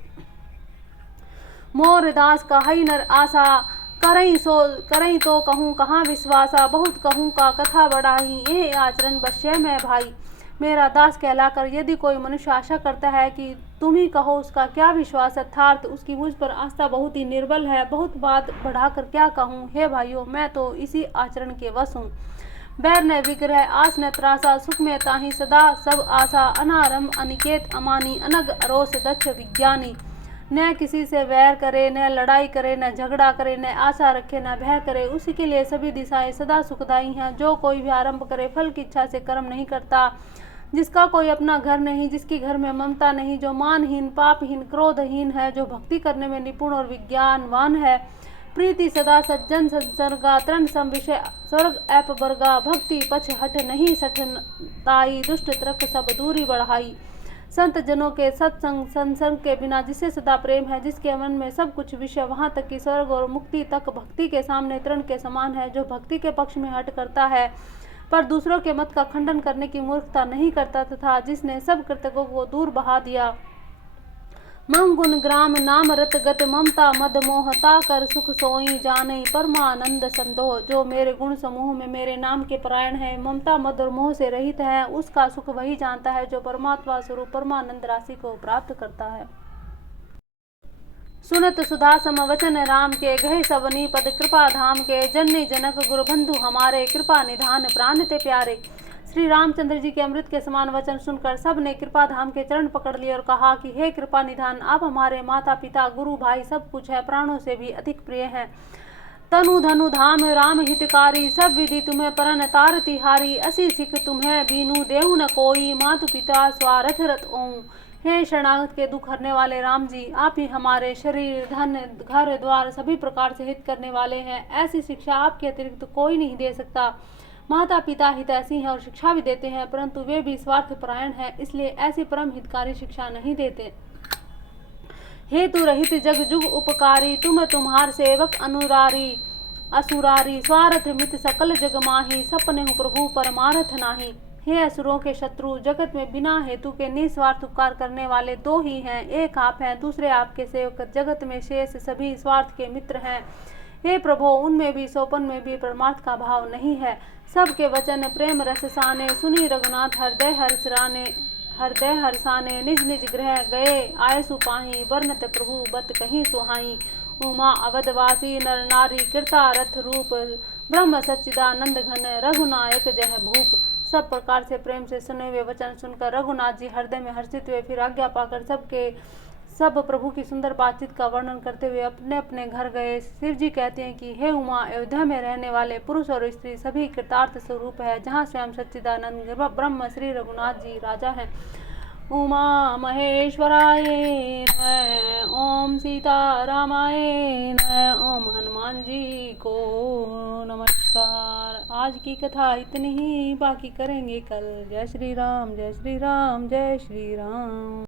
मोर दास कहई नर आशा, करई तो कहूँ कहाँ विश्वासा, बहुत कहूँ का कथा बढ़ाई, ये आचरण बश्य मैं भाई। मेरा दास कहलाकर यदि कोई मनुष्य आशा करता है कि तुम ही कहो उसका क्या विश्वास, अर्थात उसकी मुझ पर आस्था बहुत ही निर्बल है। बहुत बात बढ़ाकर क्या कहूँ। हे भाइयों, मैं तो इसी आचरण के वश हूँ। बैर न विग्रह आस न त्रासा, सुख में ताही सदा सब आशा, अनारंभ अनिकेत अमानी, अनग अरोस दक्ष विज्ञानी। न किसी से वैर करे, न लड़ाई करे, न झगड़ा करे, न आशा रखे, न भय करे। उसी के लिए सभी दिशाएं सदा सुखदायी हैं। जो कोई भी आरंभ करे फल की इच्छा से कर्म नहीं करता, जिसका कोई अपना घर नहीं, जिसकी घर में ममता नहीं, जो मानहीन पापहीन क्रोधहीन है, जो भक्ति करने में निपुण और विज्ञानवान है। प्रीति सदा सज्जन संसर्गा, तरण सम विषय स्वर्ग ऐप वर्गा, भक्ति पछ हट नहीं सठताई, दुष्ट त्रक सब दूरी बढ़ाई। संत जनों के सत्संग संसर्ग के बिना जिसे सदा प्रेम है, जिसके मन में सब कुछ विषय, वहां तक कि स्वर्ग और मुक्ति तक भक्ति के सामने तृण के समान है। जो भक्ति के पक्ष में हट करता है पर दूसरों के मत का खंडन करने की मूर्खता नहीं करता, तथा जिसने सब कृतकों को दूर बहा दिया। मम गुण ग्राम नाम रत गत, ममता मद मोहता कर सुख सोई जाने, परमानंद संतोष। जो मेरे गुण समूह में मेरे नाम के परायण है, ममता मद और मोह से रहित है, उसका सुख वही जानता है जो परमात्मा स्वरूप परमानंद राशि को प्राप्त करता है। सुनत सुधा सम वचन राम के, गहे सवनी पद कृपा धाम के, जननी जनक गुरु बंधु हमारे, कृपा निधान प्राण ते प्यारे। श्री रामचंद्र जी के अमृत के समान वचन सुनकर सब ने कृपा धाम के चरण पकड़ लिए और कहा कि हे कृपा निधान, आप हमारे माता पिता गुरु भाई सब कुछ है, प्राणों से भी अधिक प्रिय हैं। तनु धनु धाम राम हितकारी, सब विधि तुम्हें परन तार तिहारी, असी सिख तुम्हें बीनू देहु न कोई, मातु पिता स्वारथ रत ओं। हे शरणागत के दुख हरने वाले राम जी, आप ही हमारे शरीर धन घर द्वार सभी प्रकार से हित करने वाले हैं। ऐसी शिक्षा आपके अतिरिक्त कोई नहीं दे सकता। माता पिता हितैषी हैं और शिक्षा भी देते हैं, परंतु वे भी स्वार्थ परायण हैं, इसलिए ऐसी परम हितकारी शिक्षा नहीं देते। हेतु रहित जग जुग उपकारी, तुम तुम्हार सेवक अनुरारी असुरारी, स्वार्थ मित सकल जग माही, सपने प्रभु परमार्थ नाही। हे असुरों के शत्रु, जगत में बिना हेतु के निस्वार्थ उपकार करने वाले दो ही हैं, एक आप हैं, दूसरे आपके सेवक। जगत में शेष सभी स्वार्थ के मित्र हैं। हे प्रभु, उनमें भी सोपन में भी परमार्थ का भाव नहीं है। सबके वचन प्रेम रस साने, सुनी रघुनाथ हृदय हर्षाने, निज निज गृह गए आय सुपाही, वर्णत प्रभु बत कहीं सुहाई। उमा अवधवासी नर नारी कृता रथ रूप, ब्रह्म सच्चिदानंद घन, रघुनायक जय भूप। सब प्रकार से प्रेम से सुने हुए वचन सुनकर रघुनाथ जी हृदय में हर्षित हुए। फिर आज्ञा पाकर सब प्रभु की सुंदर बातचीत का वर्णन करते हुए अपने अपने घर गए। शिव जी कहते हैं कि हे उमा, अयोध्या में रहने वाले पुरुष और स्त्री सभी कृतार्थ स्वरूप है, जहाँ स्वयं सच्चिदानंद ब्रह्म श्री रघुनाथ जी राजा हैं। उमा महेश्वराय नमः। ओम सीता रामाय नमः। ओम हनुमान जी को नमस्कार। आज की कथा इतनी ही, बाकी करेंगे कल। जय श्री राम, जय श्री राम, जय श्री राम।